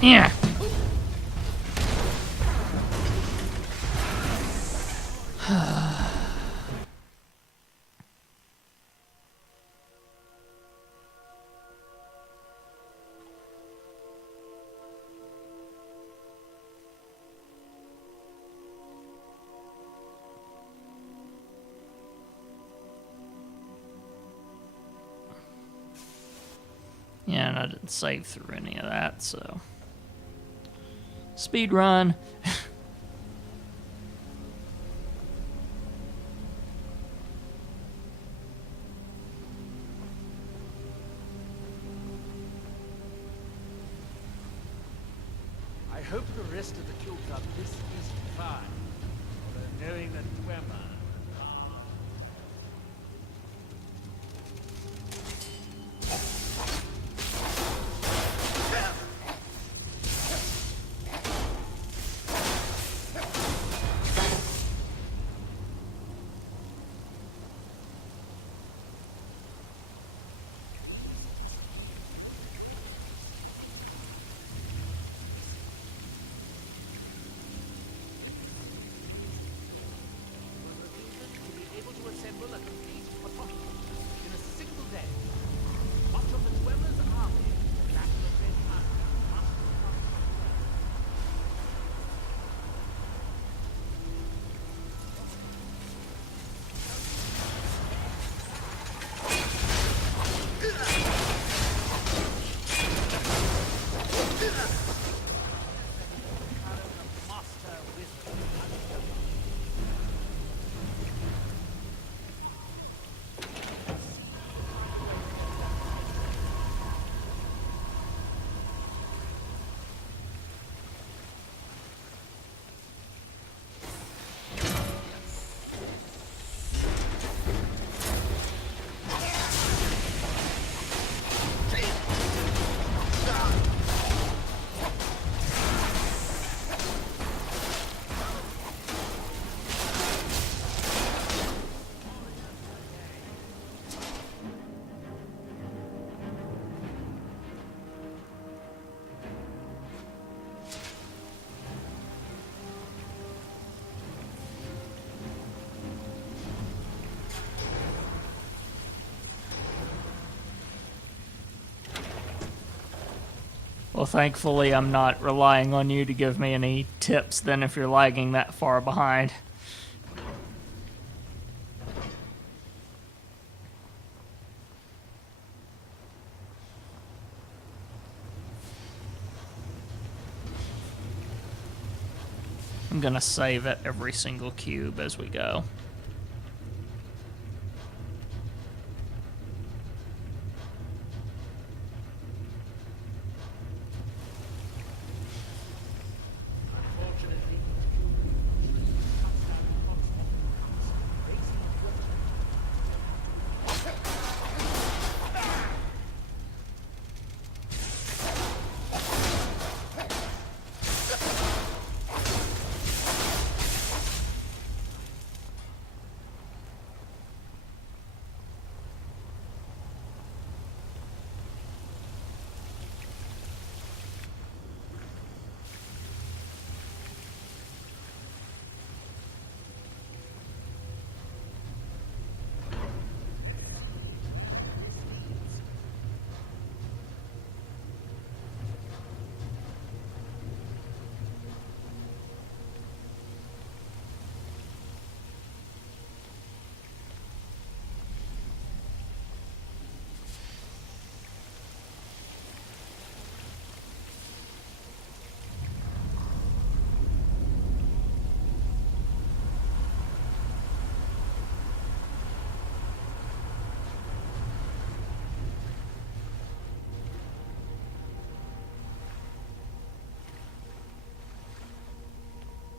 Yeah. Yeah, and I didn't save through any of that, so. Speed run. I hope the rest of the kill club this is fine. Although knowing that Dwemer Well, thankfully, I'm not relying on you to give me any tips then if you're lagging that far behind. I'm gonna save at every single cube as we go.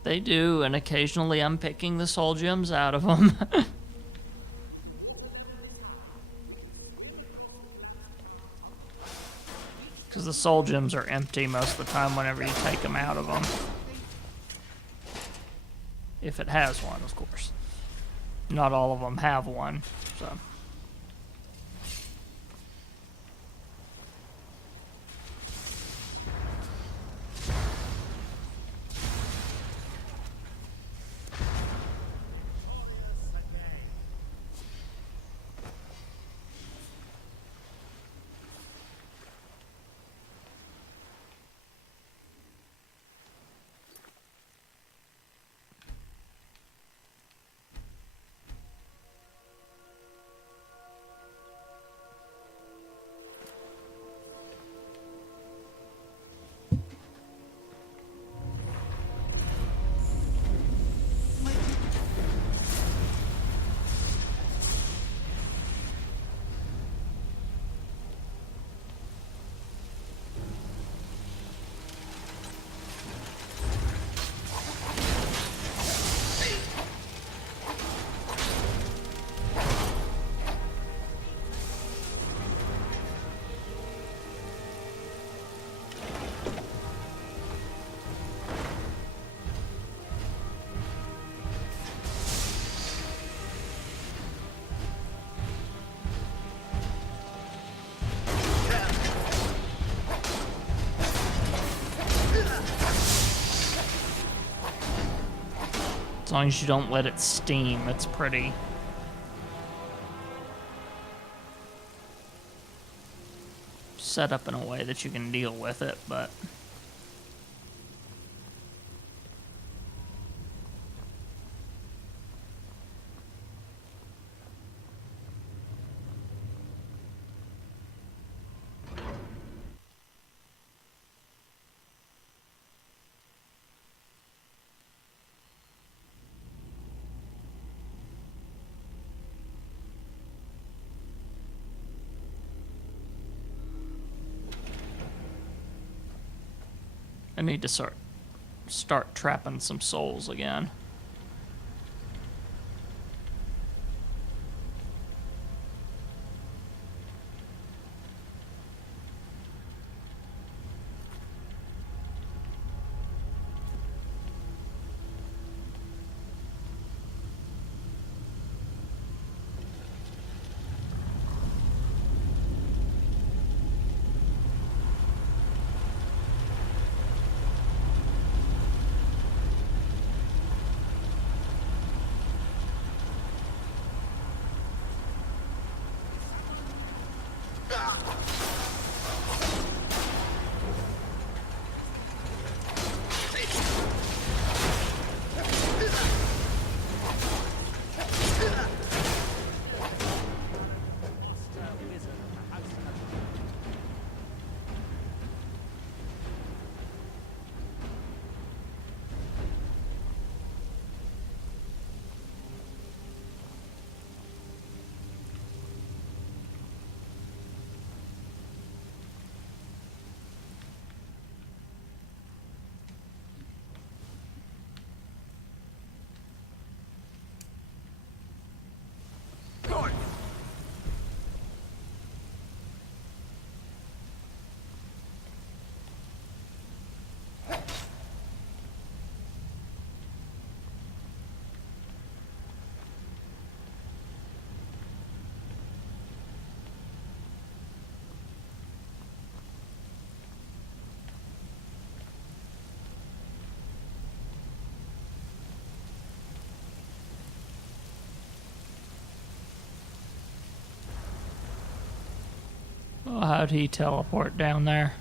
They do, and occasionally I'm picking the soul gems out of them. Because the soul gems are empty most of the time whenever you take them out of them. If it has one, of course. Not all of them have one, so... As long as you don't let it steam, it's pretty. Set up in a way that you can deal with it, but... I need to start trapping some souls again. Oh, how'd he teleport down there?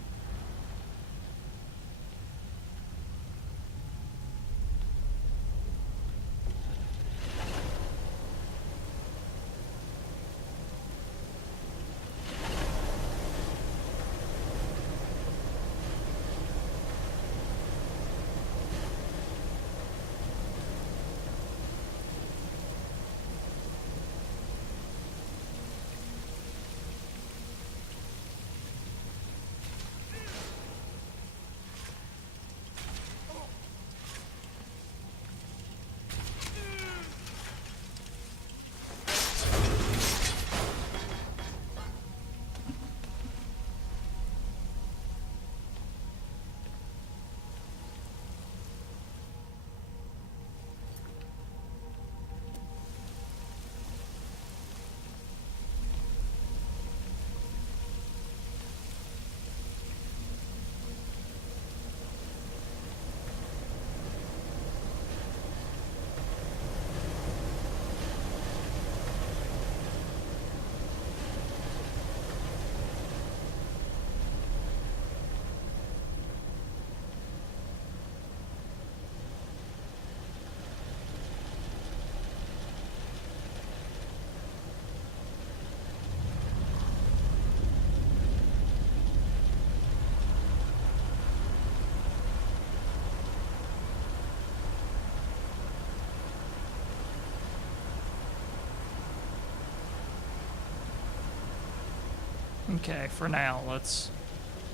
Okay, for now, let's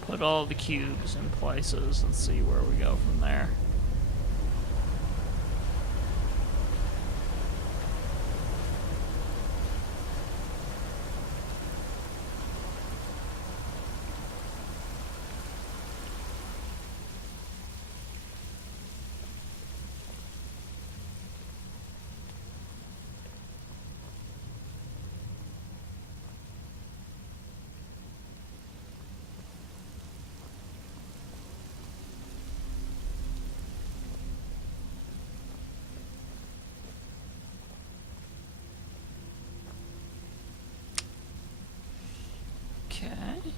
put all the cubes in places and see where we go from there. Okay.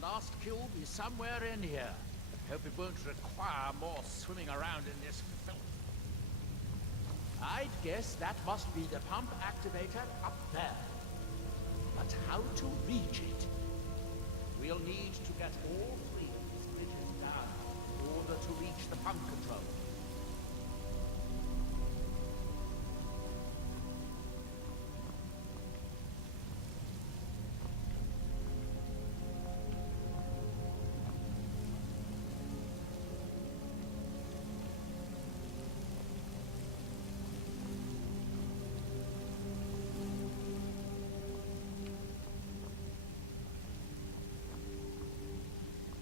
The last cube is somewhere in here. Hope it won't require more swimming around in this filth. I'd guess that must be the pump activator up there. But how to reach it? We'll need to get all three of these bridges down in order to reach the pump control.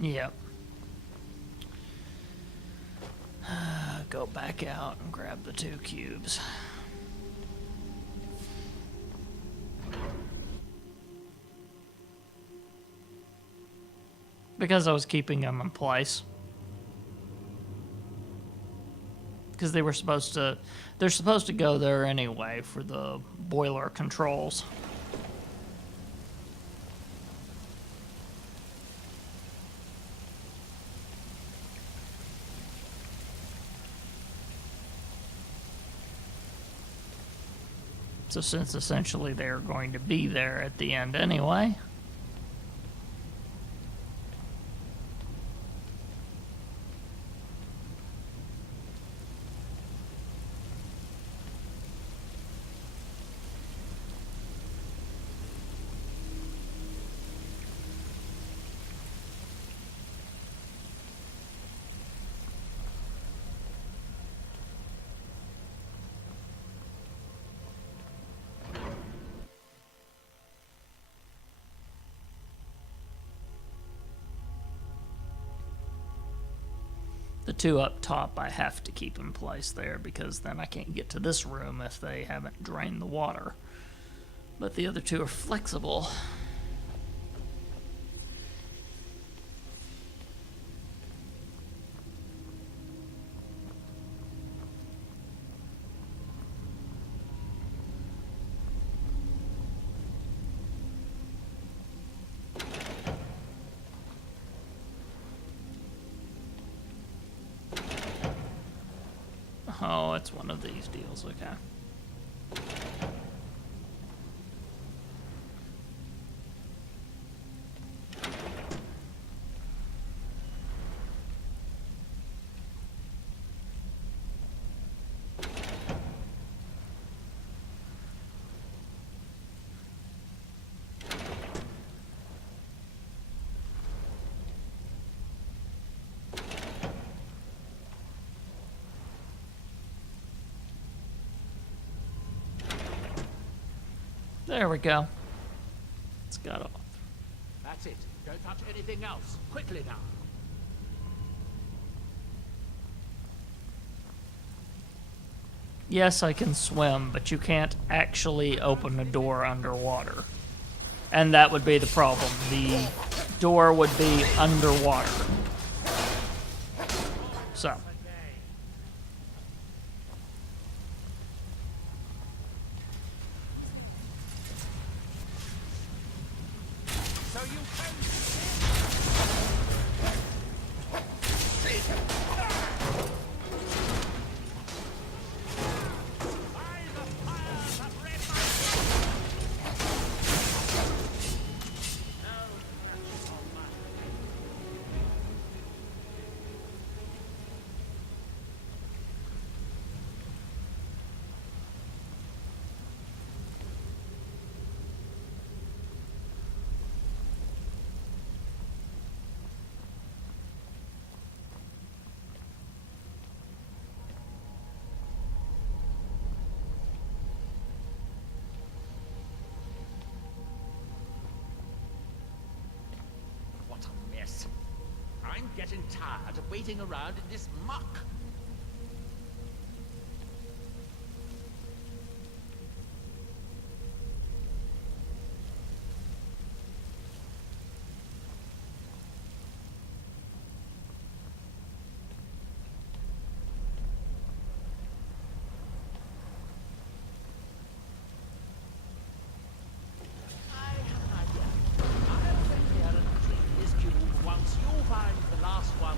Yep. Go back out and grab the 2 cubes. Because I was keeping them in place. Because they're supposed to go there anyway for the boiler controls. So since essentially they're going to be there at the end anyway. The 2 up top I have to keep in place there because then I can't get to this room if they haven't drained the water. But the other 2 are flexible. Oh, it's one of these deals, okay. There we go. It's got off. That's it. Don't touch anything else. Quickly now. Yes, I can swim, but you can't actually open a door underwater. And that would be the problem. The door would be underwater. So. What a mess. I'm getting tired of waiting around in this muck. Once you find the last one,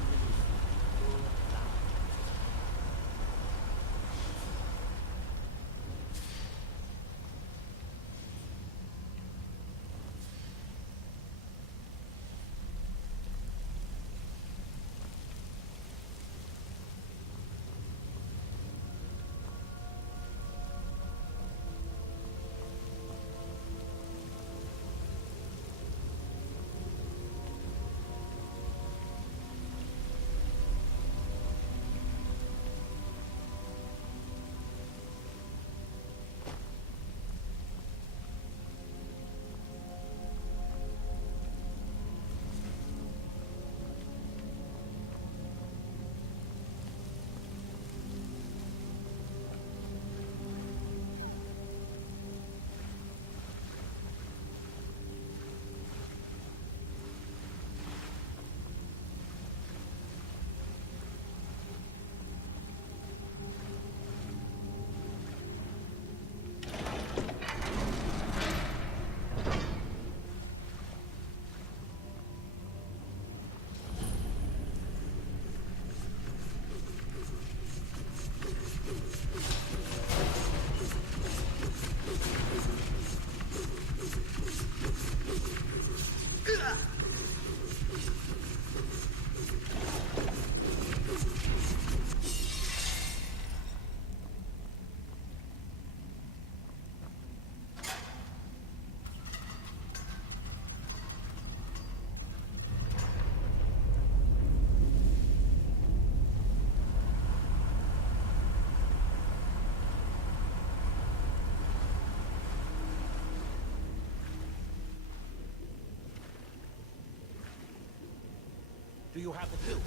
Do you have the cube?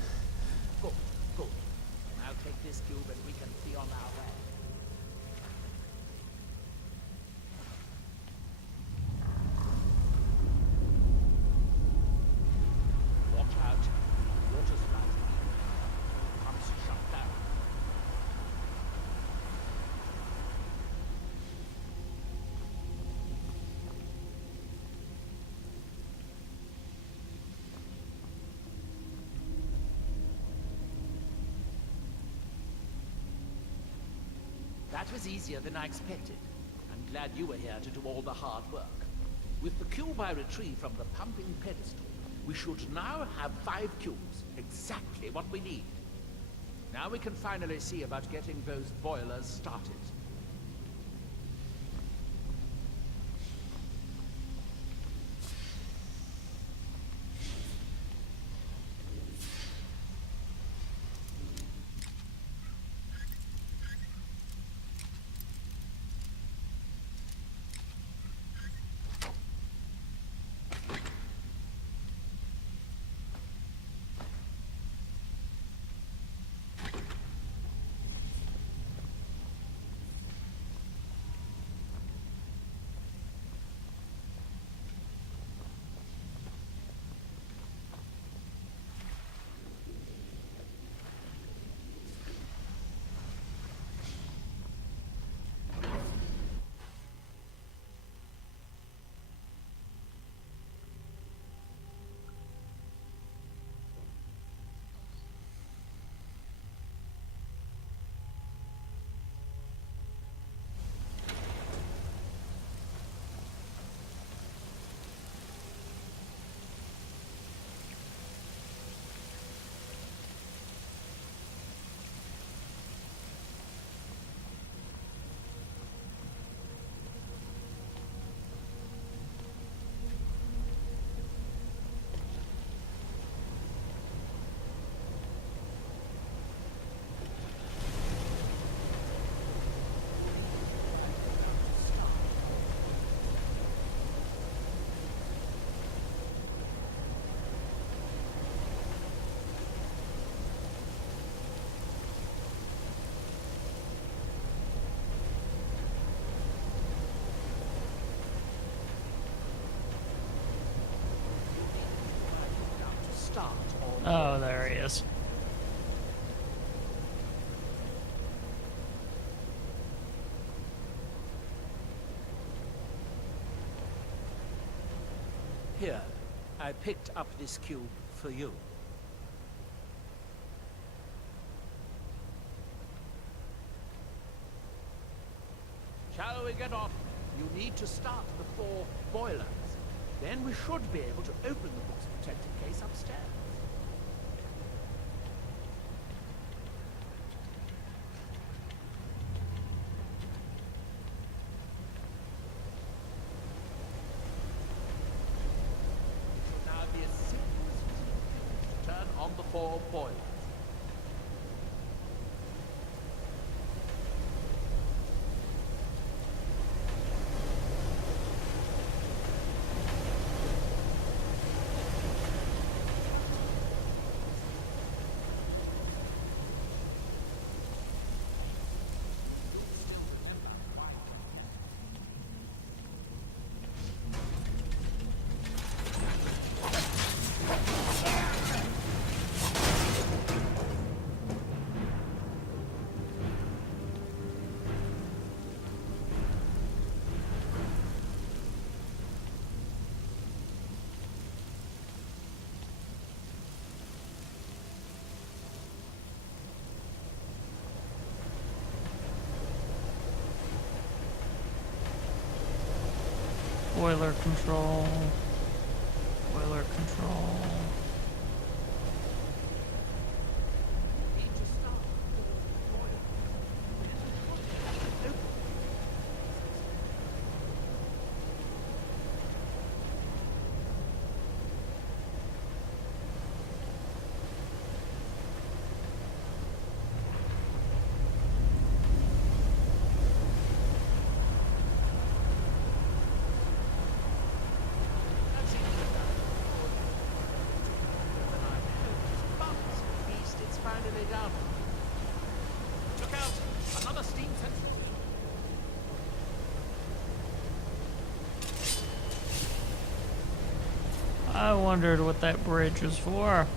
Good, good. I'll take this cube and we can be on our way. Watch out. Water slides deep. Pumps shut down. That was easier than I expected. I'm glad you were here to do all the hard work. With the cube I retrieved from the pumping pedestal, we should now have 5 cubes, exactly what we need. Now we can finally see about getting those boilers started. Start all Oh, there he is. Here, I picked up this cube for you. Shall we get on? You need to start the 4 boilers. Then we should be able to open the book's protected case upstairs. It will now be as simple as easy to turn on the 4 boilers. Boiler control. Boiler control. Need to start the 4 boilers. Open. That's it. down. Look out! Another steam sensor. I wondered what that bridge was for.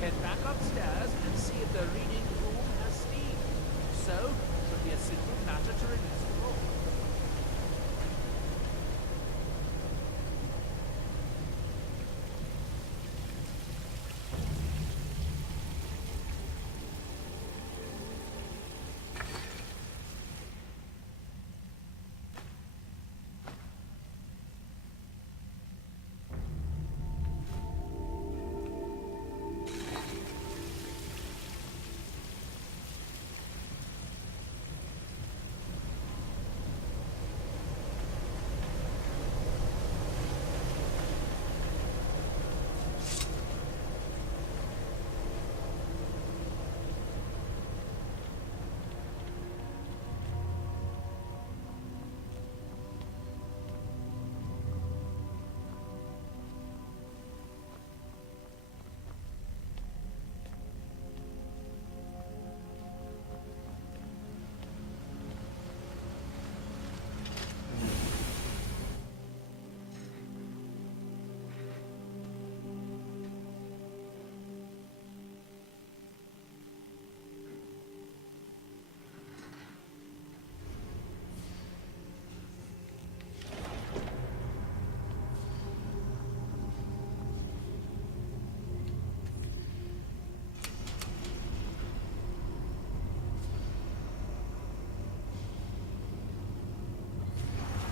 Head back upstairs and see if the reading room has steam. So, it should be a simple matter to release the room.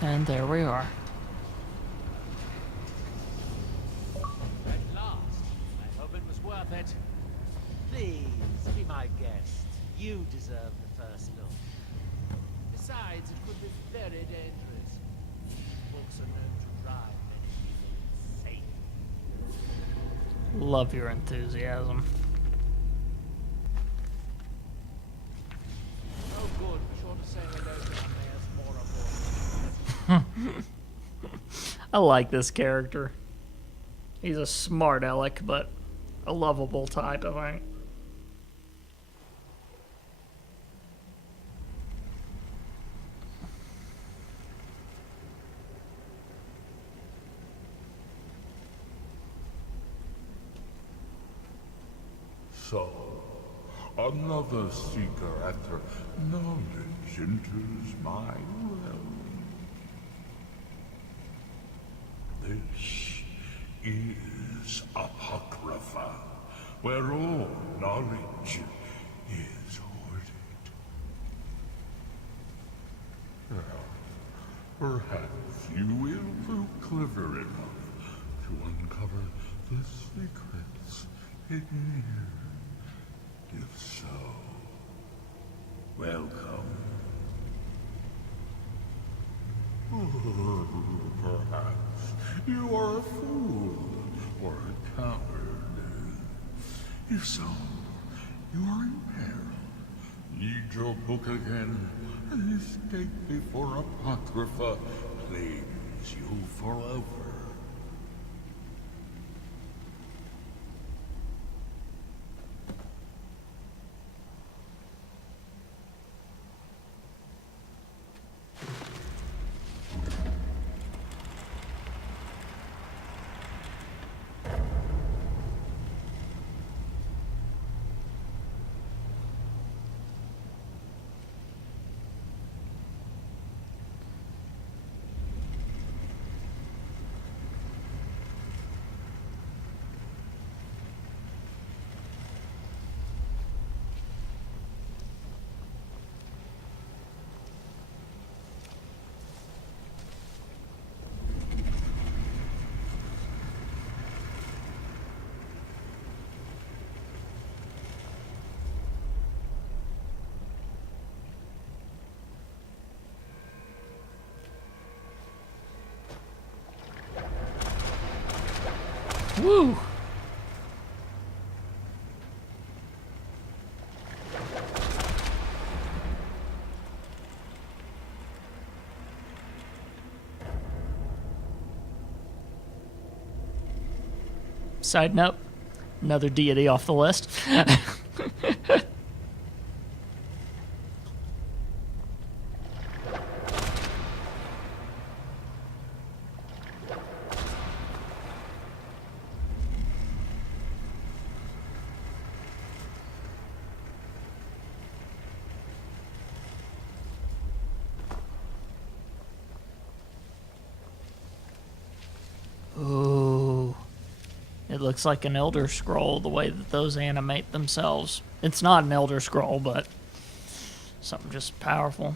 And there we are. At last. I hope it was worth it. Please, be my guest. You deserve the first look. Besides, it could be very dangerous. Books are known to drive many people insane. Love your enthusiasm. Oh good, be sure to say hello to our mayor's more aboard. I like this character. He's a smart aleck, but a lovable type, I think. So, another seeker after knowledge enters my realm. This is Apocrypha, where all knowledge is hoarded. Perhaps you will prove clever enough to uncover the secrets hidden here. If so, welcome. Perhaps you are a fool or a coward. If so, you are in peril. Read your book again and escape before Apocrypha claims you forever. Woo! Side note, another deity off the list. Ooh. It looks like an Elder Scroll, the way that those animate themselves. It's not an Elder Scroll, but something just powerful.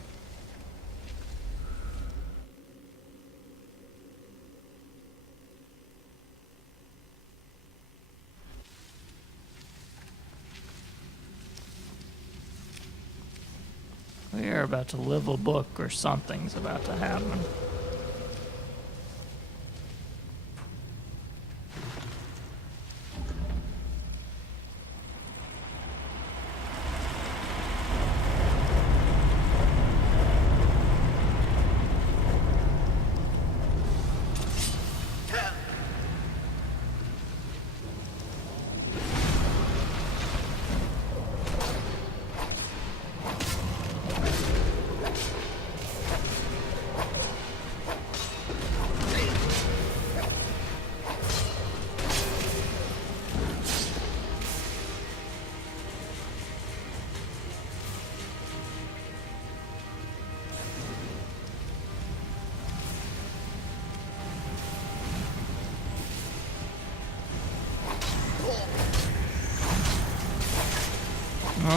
We are about to live a book, or something's about to happen.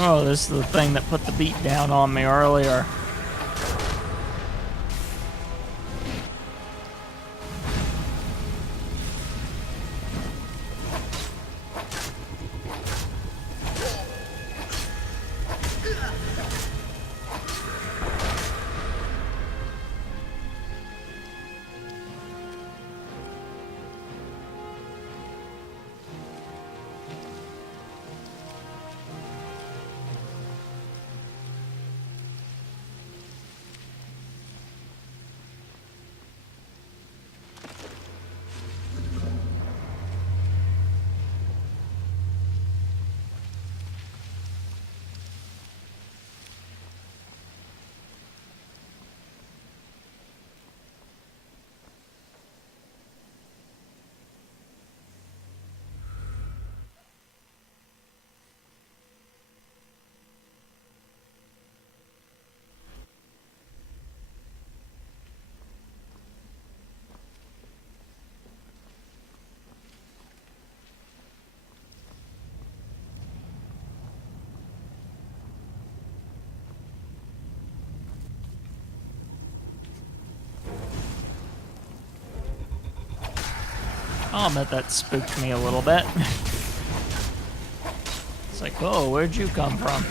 Oh, this is the thing that put the beat down on me earlier. I'll admit that spooked me a little bit. It's like, oh, where'd you come from?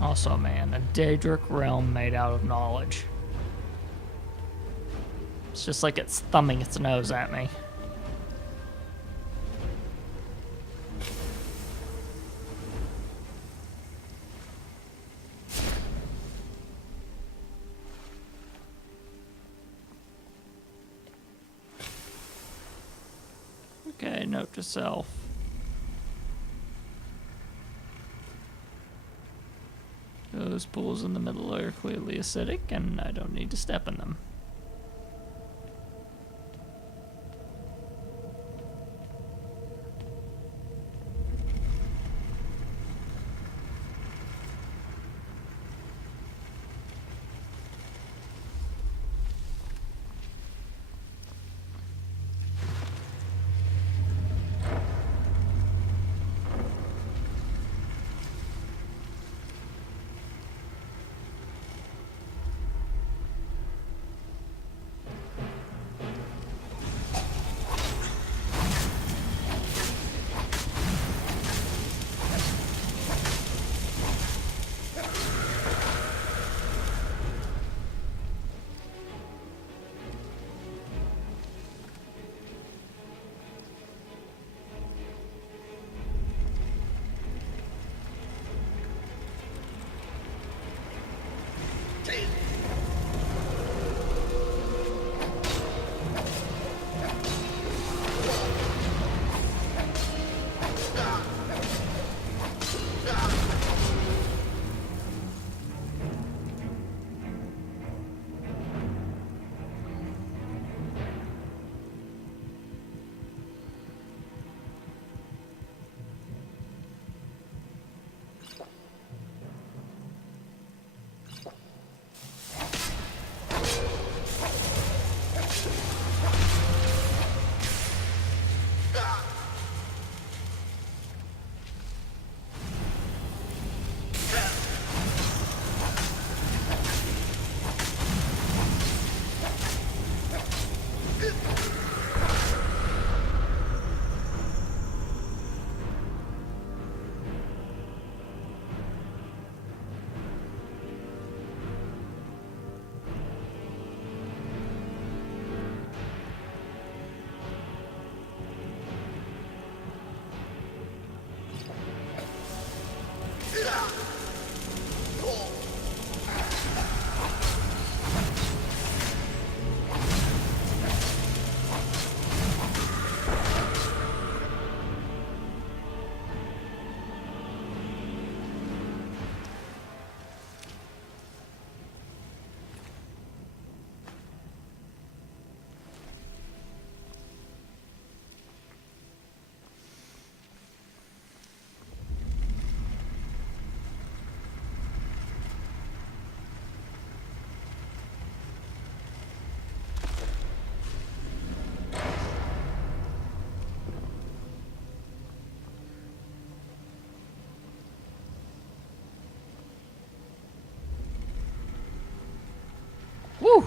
Also, man, a Daedric realm made out of knowledge. It's just like it's thumbing its nose at me. Okay, note to self. Those pools in the middle are clearly acidic, and I don't need to step in them. Woo!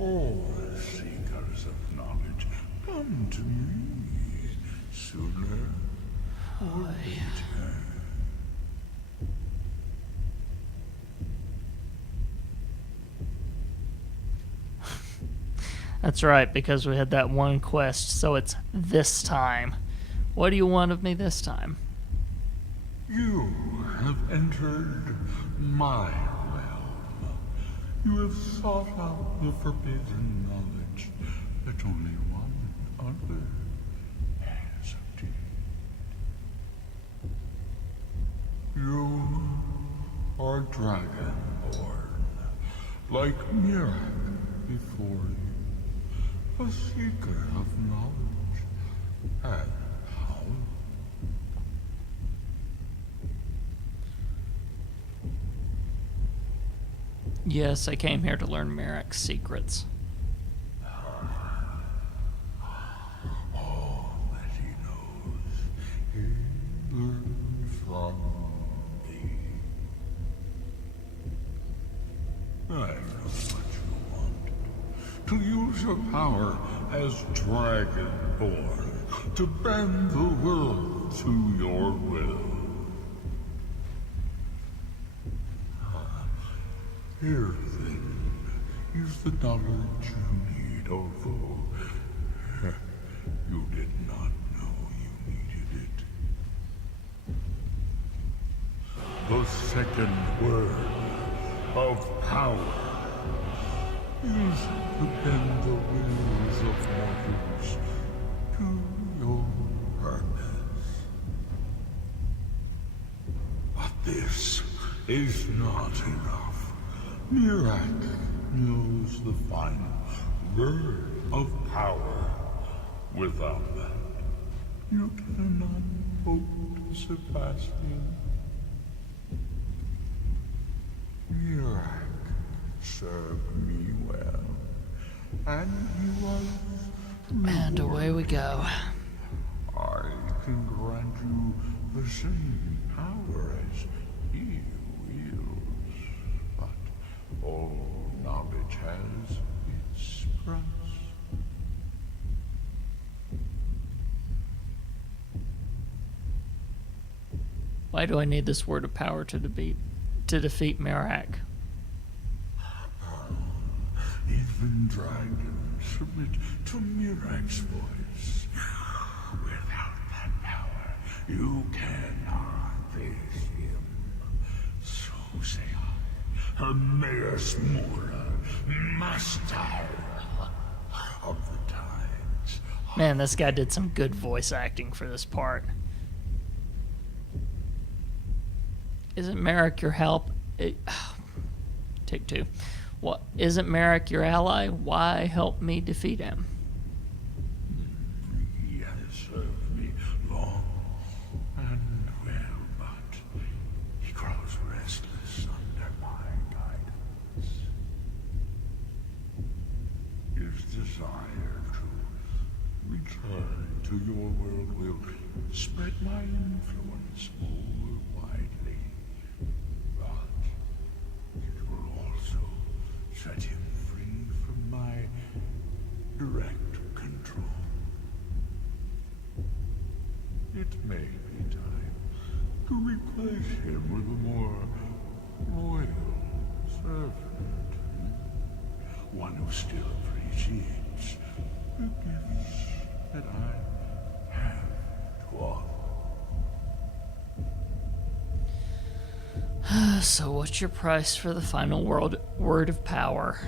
Oh, seekers of knowledge, come to me sooner or later. That's right, because we had that one quest, so it's this time. What do you want of me this time? You have entered my realm. You have sought out the forbidden knowledge that only one other has obtained. You are dragonborn, like Mirak before you, a seeker of knowledge and power. Yes, I came here to learn Merrick's secrets. All that he knows, he learned from me. I know what you want. To use your power as Dragonborn, to bend the world to your will. Here, then, is the knowledge you need, although you did not know you needed it. The second word of power is to bend the wills of mortals to your purpose. But this is not enough. Mirak knows the final word of power. Without that, you cannot hope to surpass him. Mirak served me well, and he was And away we go. I can grant you the same power as he wields, but all knowledge has its price. Why do I need this word of power to defeat Merak? Even dragons submit to Mirak's voice. Without that power, you cannot face him. So say I, Hermaeus Mora, master of the tides. Man, this guy did some good voice acting for this part. Isn't Merak your help? Take two. What? Isn't Merak your ally? Why help me defeat him? He has served me long and well, but he grows restless under my guidance. His desire to return to your world will spread my influence more widely, but it will also set him free from my direct control. It may be time to replace him with a more loyal servant. One who still appreciates the gifts that I have to offer. So what's your price for the final word of power?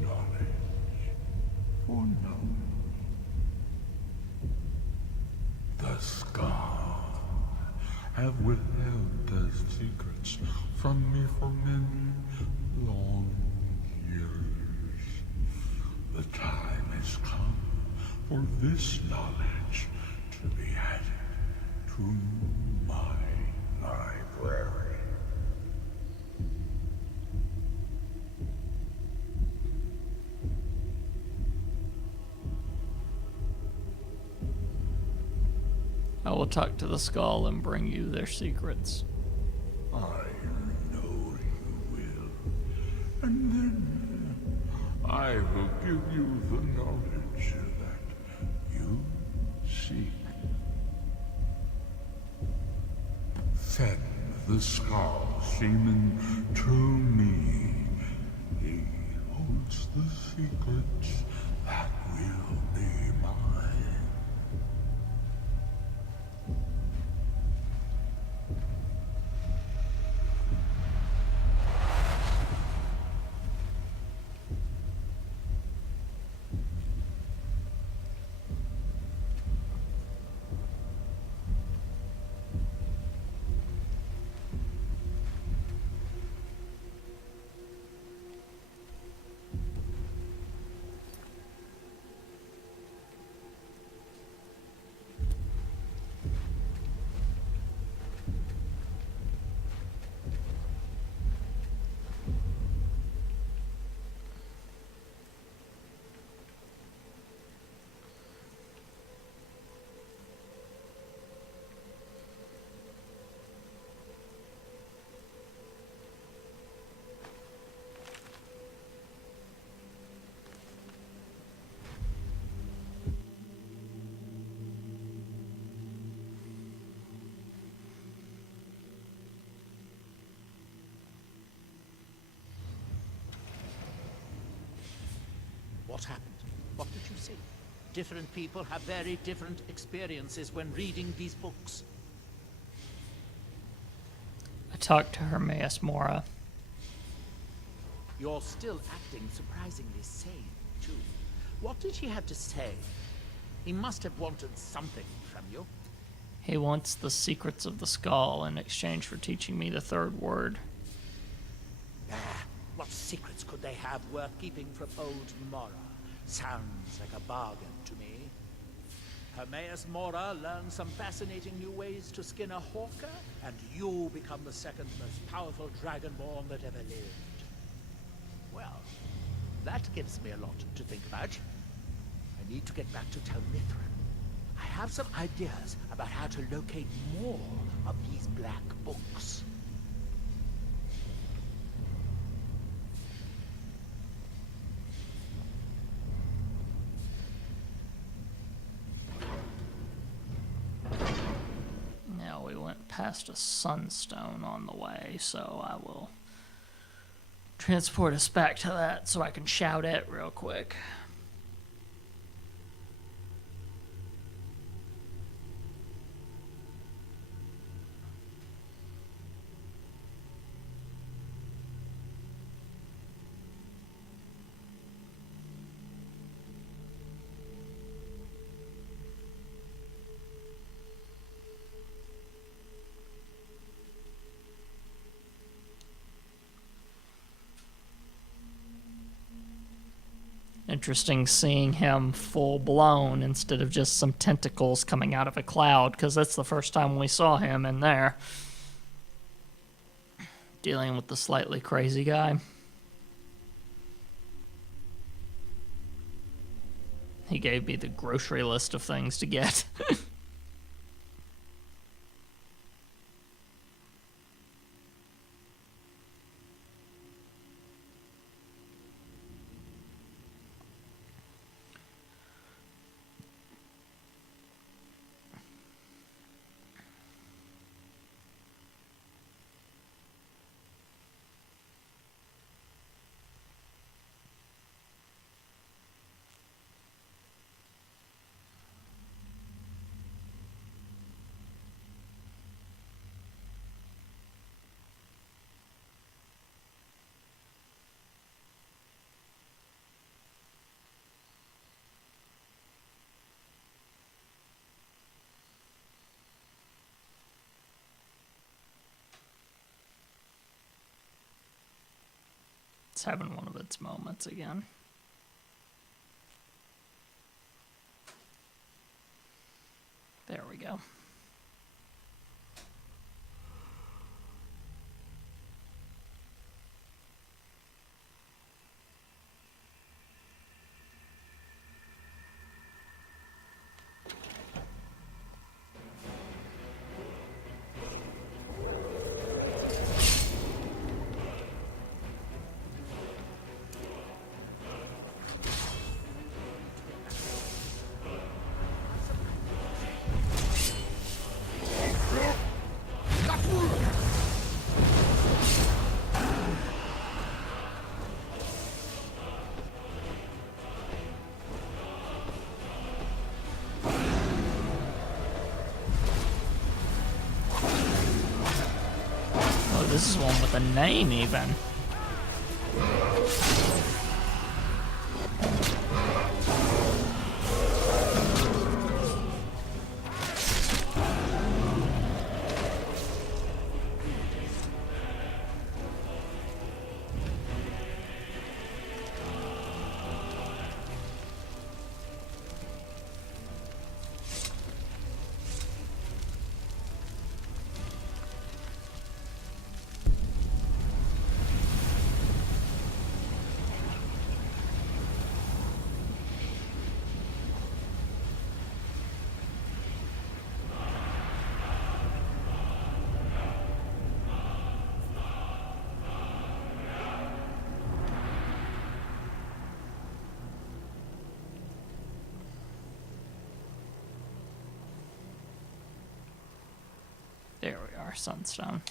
Knowledge for knowledge. The Scar have withheld their secrets from me for many long years. The time has come for this knowledge to be added to my library. I will talk to the skull and bring you their secrets. I know you will. And then I will give you the knowledge that you seek. Send the Skull Shaman to me. He holds the secrets that will be mine. What happened? What did you see? Different people have very different experiences when reading these books. I talked to Hermaeus Mora. You're still acting surprisingly sane, too. What did he have to say? He must have wanted something from you. He wants the secrets of the skull in exchange for teaching me the third word. What secrets could they have worth keeping from old Mora? Sounds like a bargain to me. Hermaeus Mora learned some fascinating new ways to skin a hawker, and you become the second most powerful dragonborn that ever lived. Well, that gives me a lot to think about. I need to get back to Tel Mithrin. I have some ideas about how to locate more of these black books. Now we went past a sunstone on the way, so I will transport us back to that so I can shout it real quick. Interesting seeing him full blown instead of just some tentacles coming out of a cloud, because that's the first time we saw him in there. Dealing with the slightly crazy guy. He gave me the grocery list of things to get. It's having one of its moments again. There we go. This is one with a name, even. There we are, Sunstone.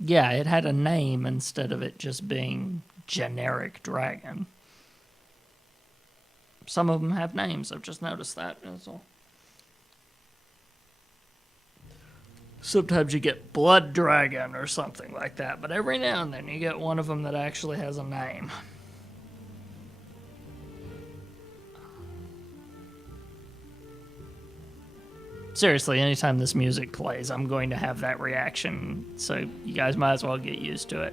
Yeah, it had a name instead of it just being generic dragon. Some of them have names, I've just noticed that. That's all. Sometimes you get Blood Dragon or something like that, but every now and then you get one of them that actually has a name. Seriously, anytime this music plays, I'm going to have that reaction, so you guys might as well get used to it.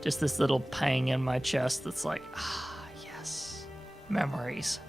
Just this little pang in my chest that's like, ah, yes, memories.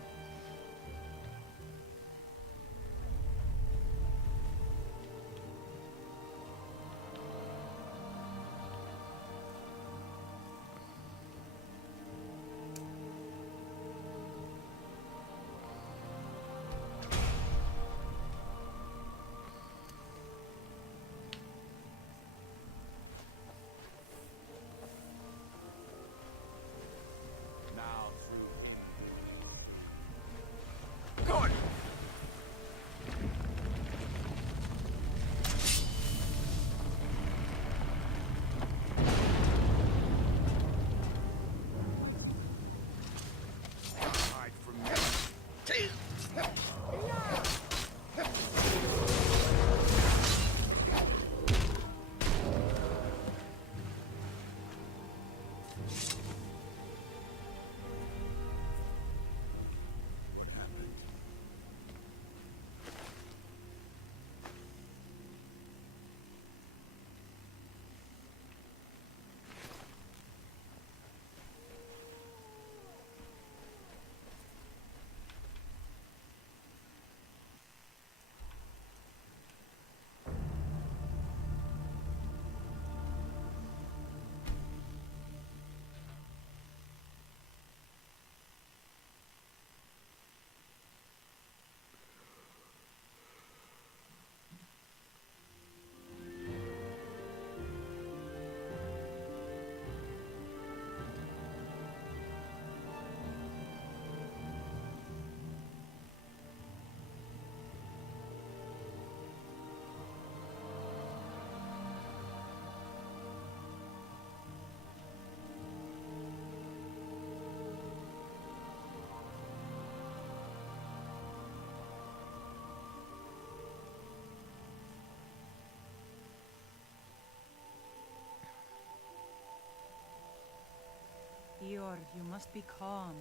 Baldur, you must be calm.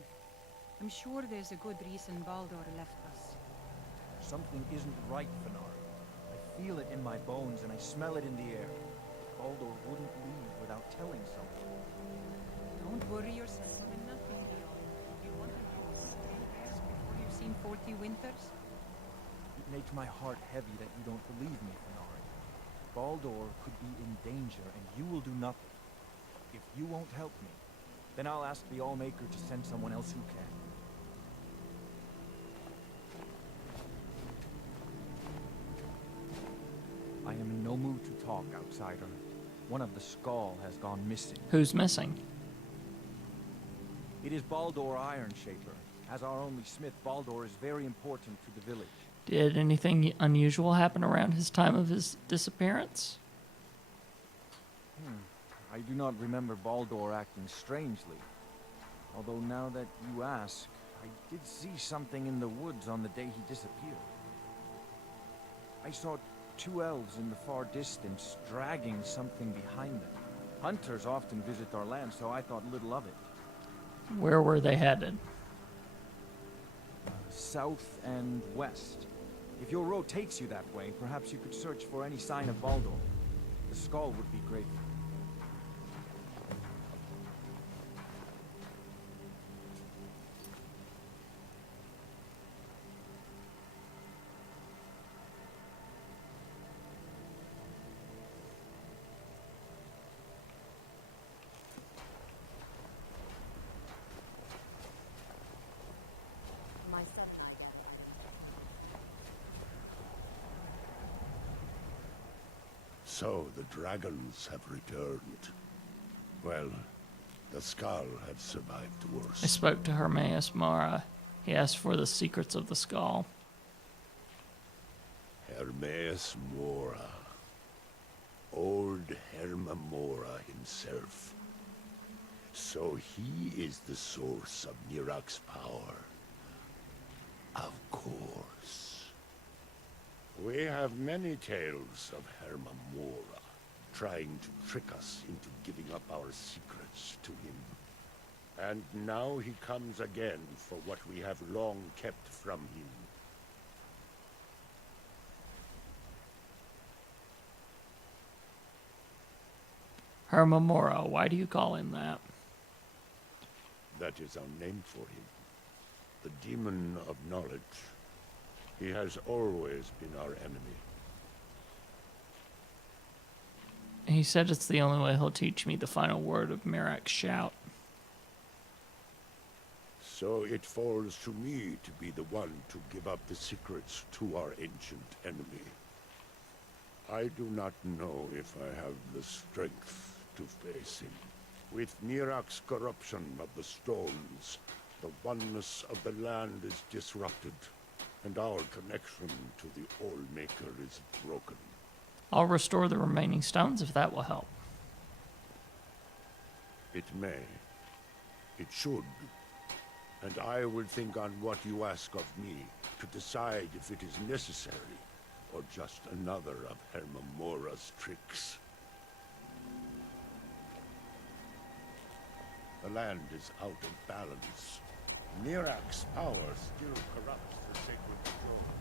I'm sure there's a good reason Baldur left us. Something isn't right, Fenari. I feel it in my bones and I smell it in the air. Baldur wouldn't leave without telling someone. Don't worry yourself over nothing, Leon. You want to get straight there before you've seen 40 winters? It makes my heart heavy that you don't believe me, Fenari. Baldur could be in danger and you will do nothing. If you won't help me, then I'll ask the Allmaker to send someone else who can. I am in no mood to talk, outsider. One of the Skull has gone missing. Who's missing? It is Baldur Ironshaper. As our only smith, Baldur is very important to the village. Did anything unusual happen around his time of his disappearance? I do not remember Baldur acting strangely. Although now that you ask, I did see something in the woods on the day he disappeared. I saw two elves in the far distance dragging something behind them. Hunters often visit our land, so I thought little of it. Where were they headed? South and west. If your road takes you that way, perhaps you could search for any sign of Baldur. The Skull would be grateful. My son and I got So the dragons have returned. Well, the Skull have survived worse. I spoke to Hermaeus Mara. He asked for the secrets of the Skull. Hermaeus Mora. Old Herma Mora himself. So he is the source of Nirak's power. Of course. We have many tales of Herma Mora trying to trick us into giving up our secrets to him. And now he comes again for what we have long kept from him. Hermamora, why do you call him that? That is our name for him. The demon of knowledge. He has always been our enemy. He said it's the only way he'll teach me the final word of Mirak's shout. So it falls to me to be the one to give up the secrets to our ancient enemy. I do not know if I have the strength to face him. With Nirak's corruption of the stones, the oneness of the land is disrupted, and our connection to the Allmaker is broken. I'll restore the remaining stones if that will help. It may. It should. And I will think on what you ask of me to decide if it is necessary or just another of Hermamora's tricks. The land is out of balance. Nirak's power still corrupts the sacred throne.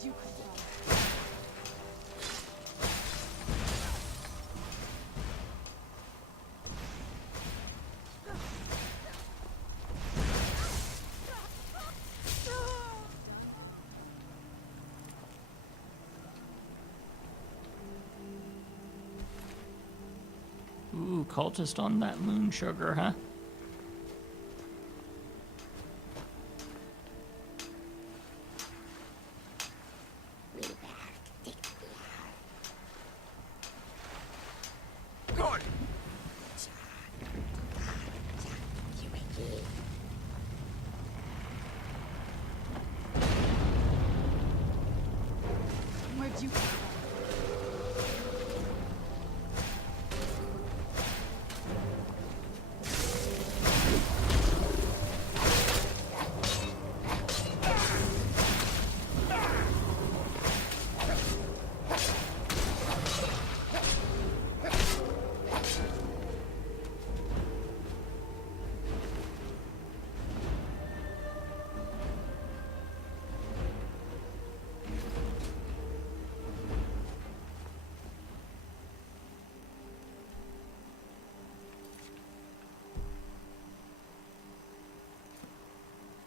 Where'd you come from? Ooh, cultist on that moon sugar, huh? Good. Where'd you come from?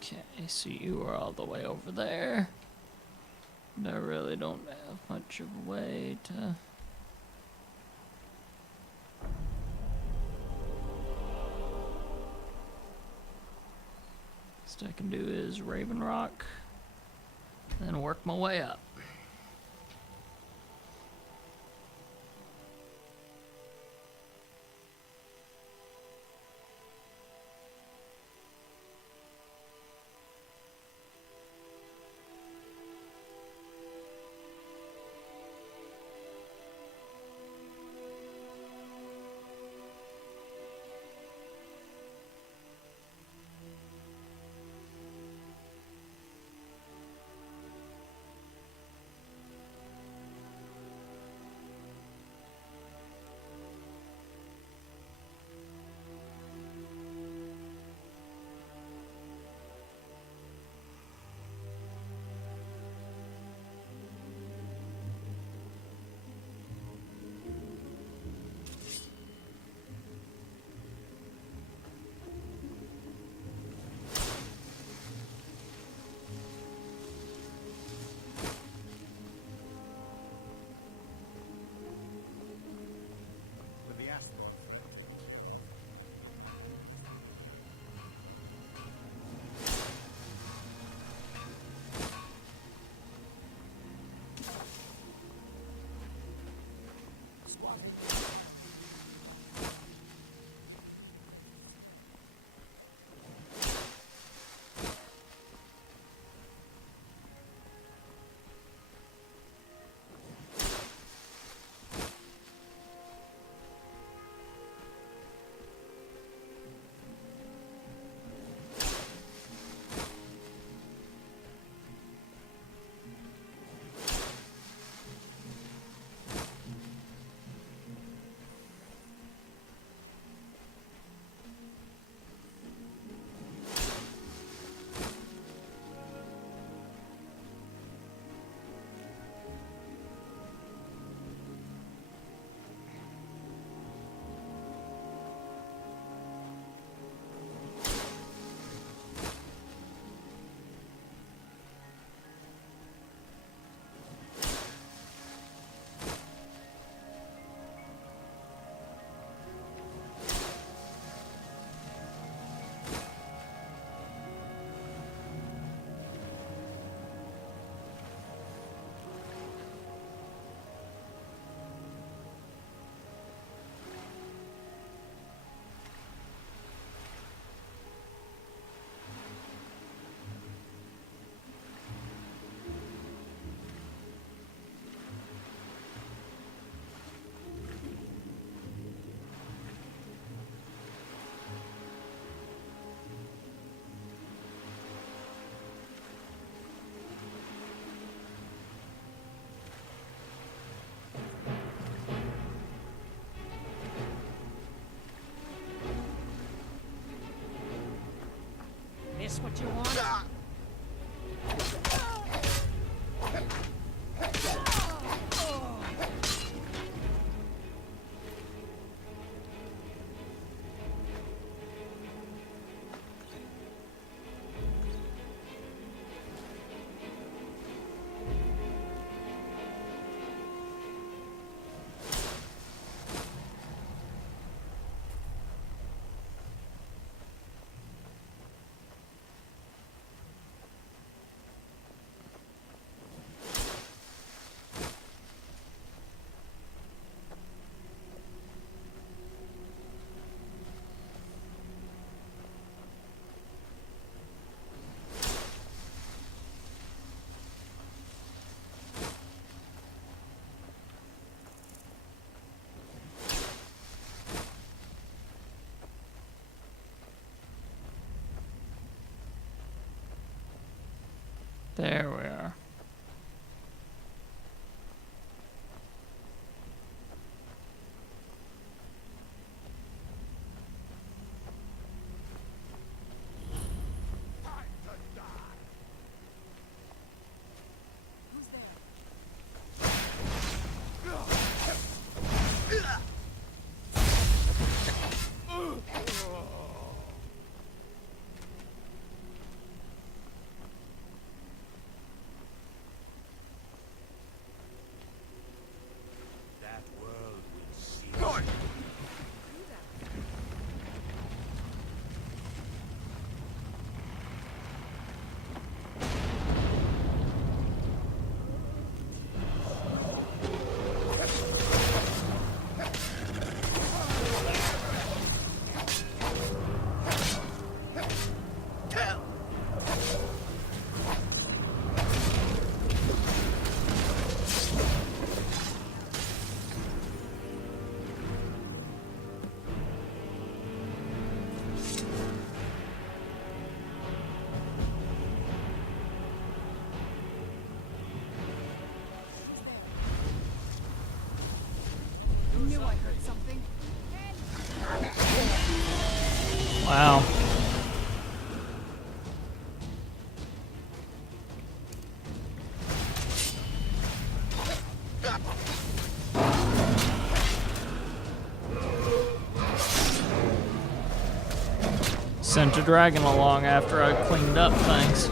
Okay, so you are all the way over there. And I really don't have much of a way to... Best I can do is Raven Rock, then work my way up. With the asteroid. This what you want? There we are. Who's there? That world will see. Who that? I knew I heard something. Wow. Sent a dragon along after I cleaned up things.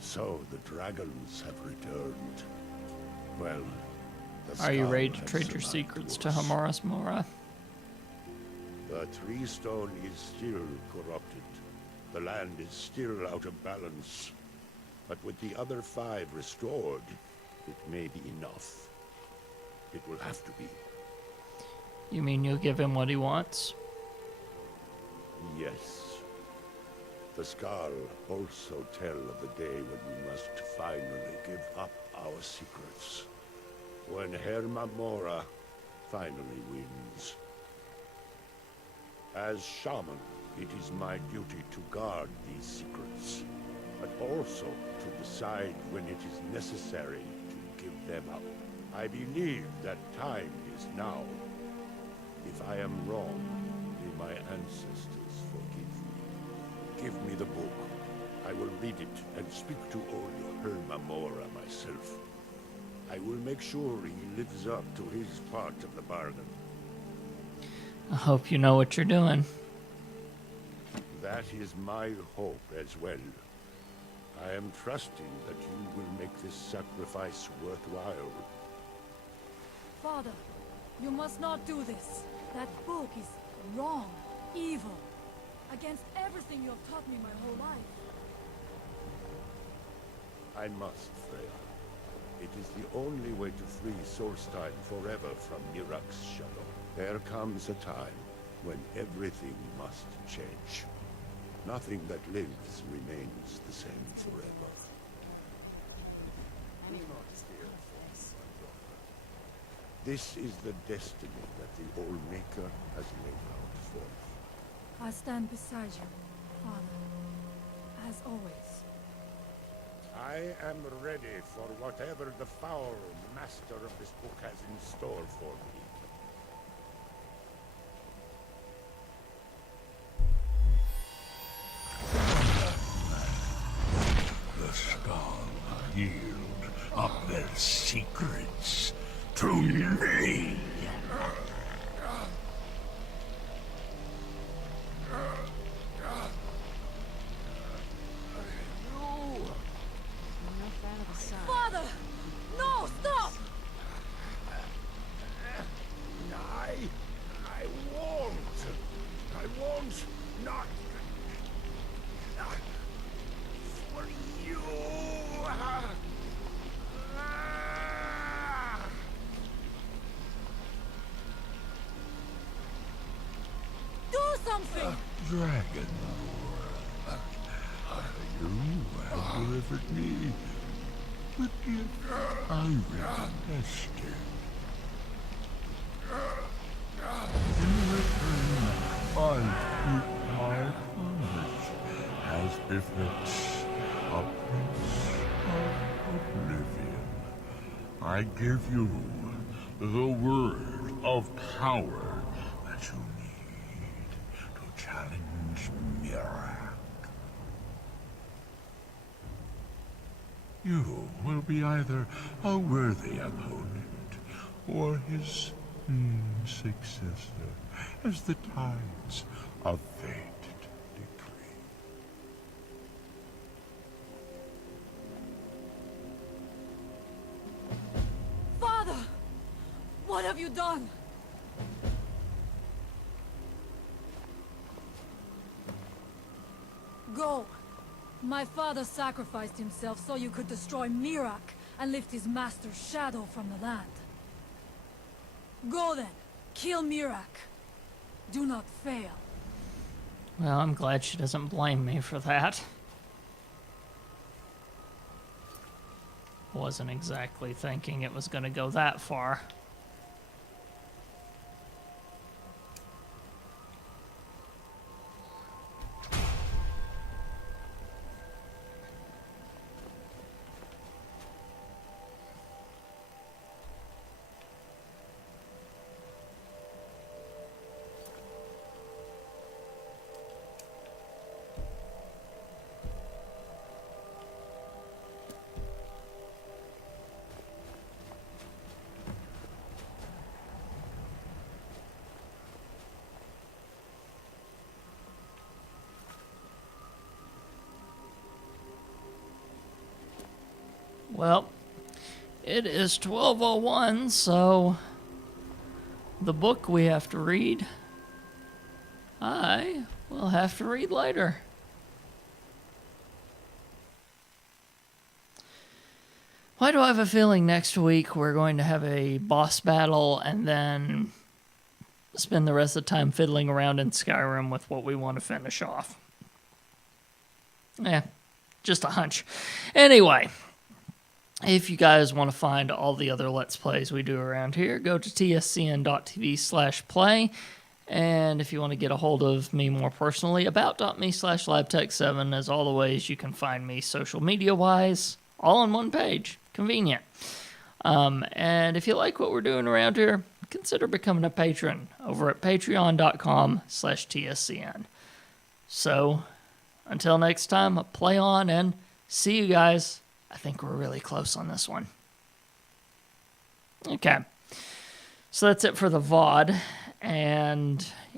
So the dragons have returned. Well, the Are you Scar ready to has trade your survived secrets to worse. Hamaras Mora? The tree stone is still corrupted. The land is still out of balance. But with the other 5 restored, it may be enough. It will have to be. You mean you'll give him what he wants? Yes. The Scar also tell of the day when we must finally give up our secrets. When Herma Mora finally wins. As shaman, it is my duty to guard these secrets, but also to decide when it is necessary to give them up. I believe that time is now. If I am wrong, may my ancestors forgive me. Give me the book. I will read it and speak to old Herma Mora myself. I will make sure he lives up to his part of the bargain. I hope you know what you're doing. That is my hope as well. I am trusting that you will make this sacrifice worthwhile. Father, you must not do this. That book is wrong, evil, against everything you have taught me my whole life. I must, Freya. It is the only way to free Solstheim forever from Mirak's shadow. There comes a time when everything must change. Nothing that lives remains the same forever. This is the destiny that the Old Maker has laid out for me. I stand beside you, Father, as always. I am ready for whatever the foul master of this book has in store for me. The skull yield up their secrets to me. I'm no fan of the sun. Father! No, stop! I won't not for you. Do something! Dragon Lord, you have delivered me the gift I requested. In return, I keep my promise, as befits a prince of oblivion. I give you the word of power that you need to challenge Mirak. You will be either a worthy opponent or his successor, as the tides of fate decree. Father! What have you done? Go. My father sacrificed himself so you could destroy Mirak and lift his master's shadow from the land. Go then. Kill Mirak. Do not fail. Well, I'm glad she doesn't blame me for that. Wasn't exactly thinking it was going to go that far. Well, it is 12:01, so the book we have to read, I will have to read later. Why do I have a feeling next week we're going to have a boss battle and then spend the rest of the time fiddling around in Skyrim with what we want to finish off? Just a hunch. Anyway, if you guys want to find all the other Let's Plays we do around here, go to tscn.tv/play. And if you want to get a hold of me more personally, about.me/LabTech7 is all the ways you can find me social media-wise, all on one page. Convenient. And if you like what we're doing around here, consider becoming a patron over at patreon.com/tscn. So, until next time, play on and see you guys. I think we're really close on this one. Okay. So that's it for the VOD. And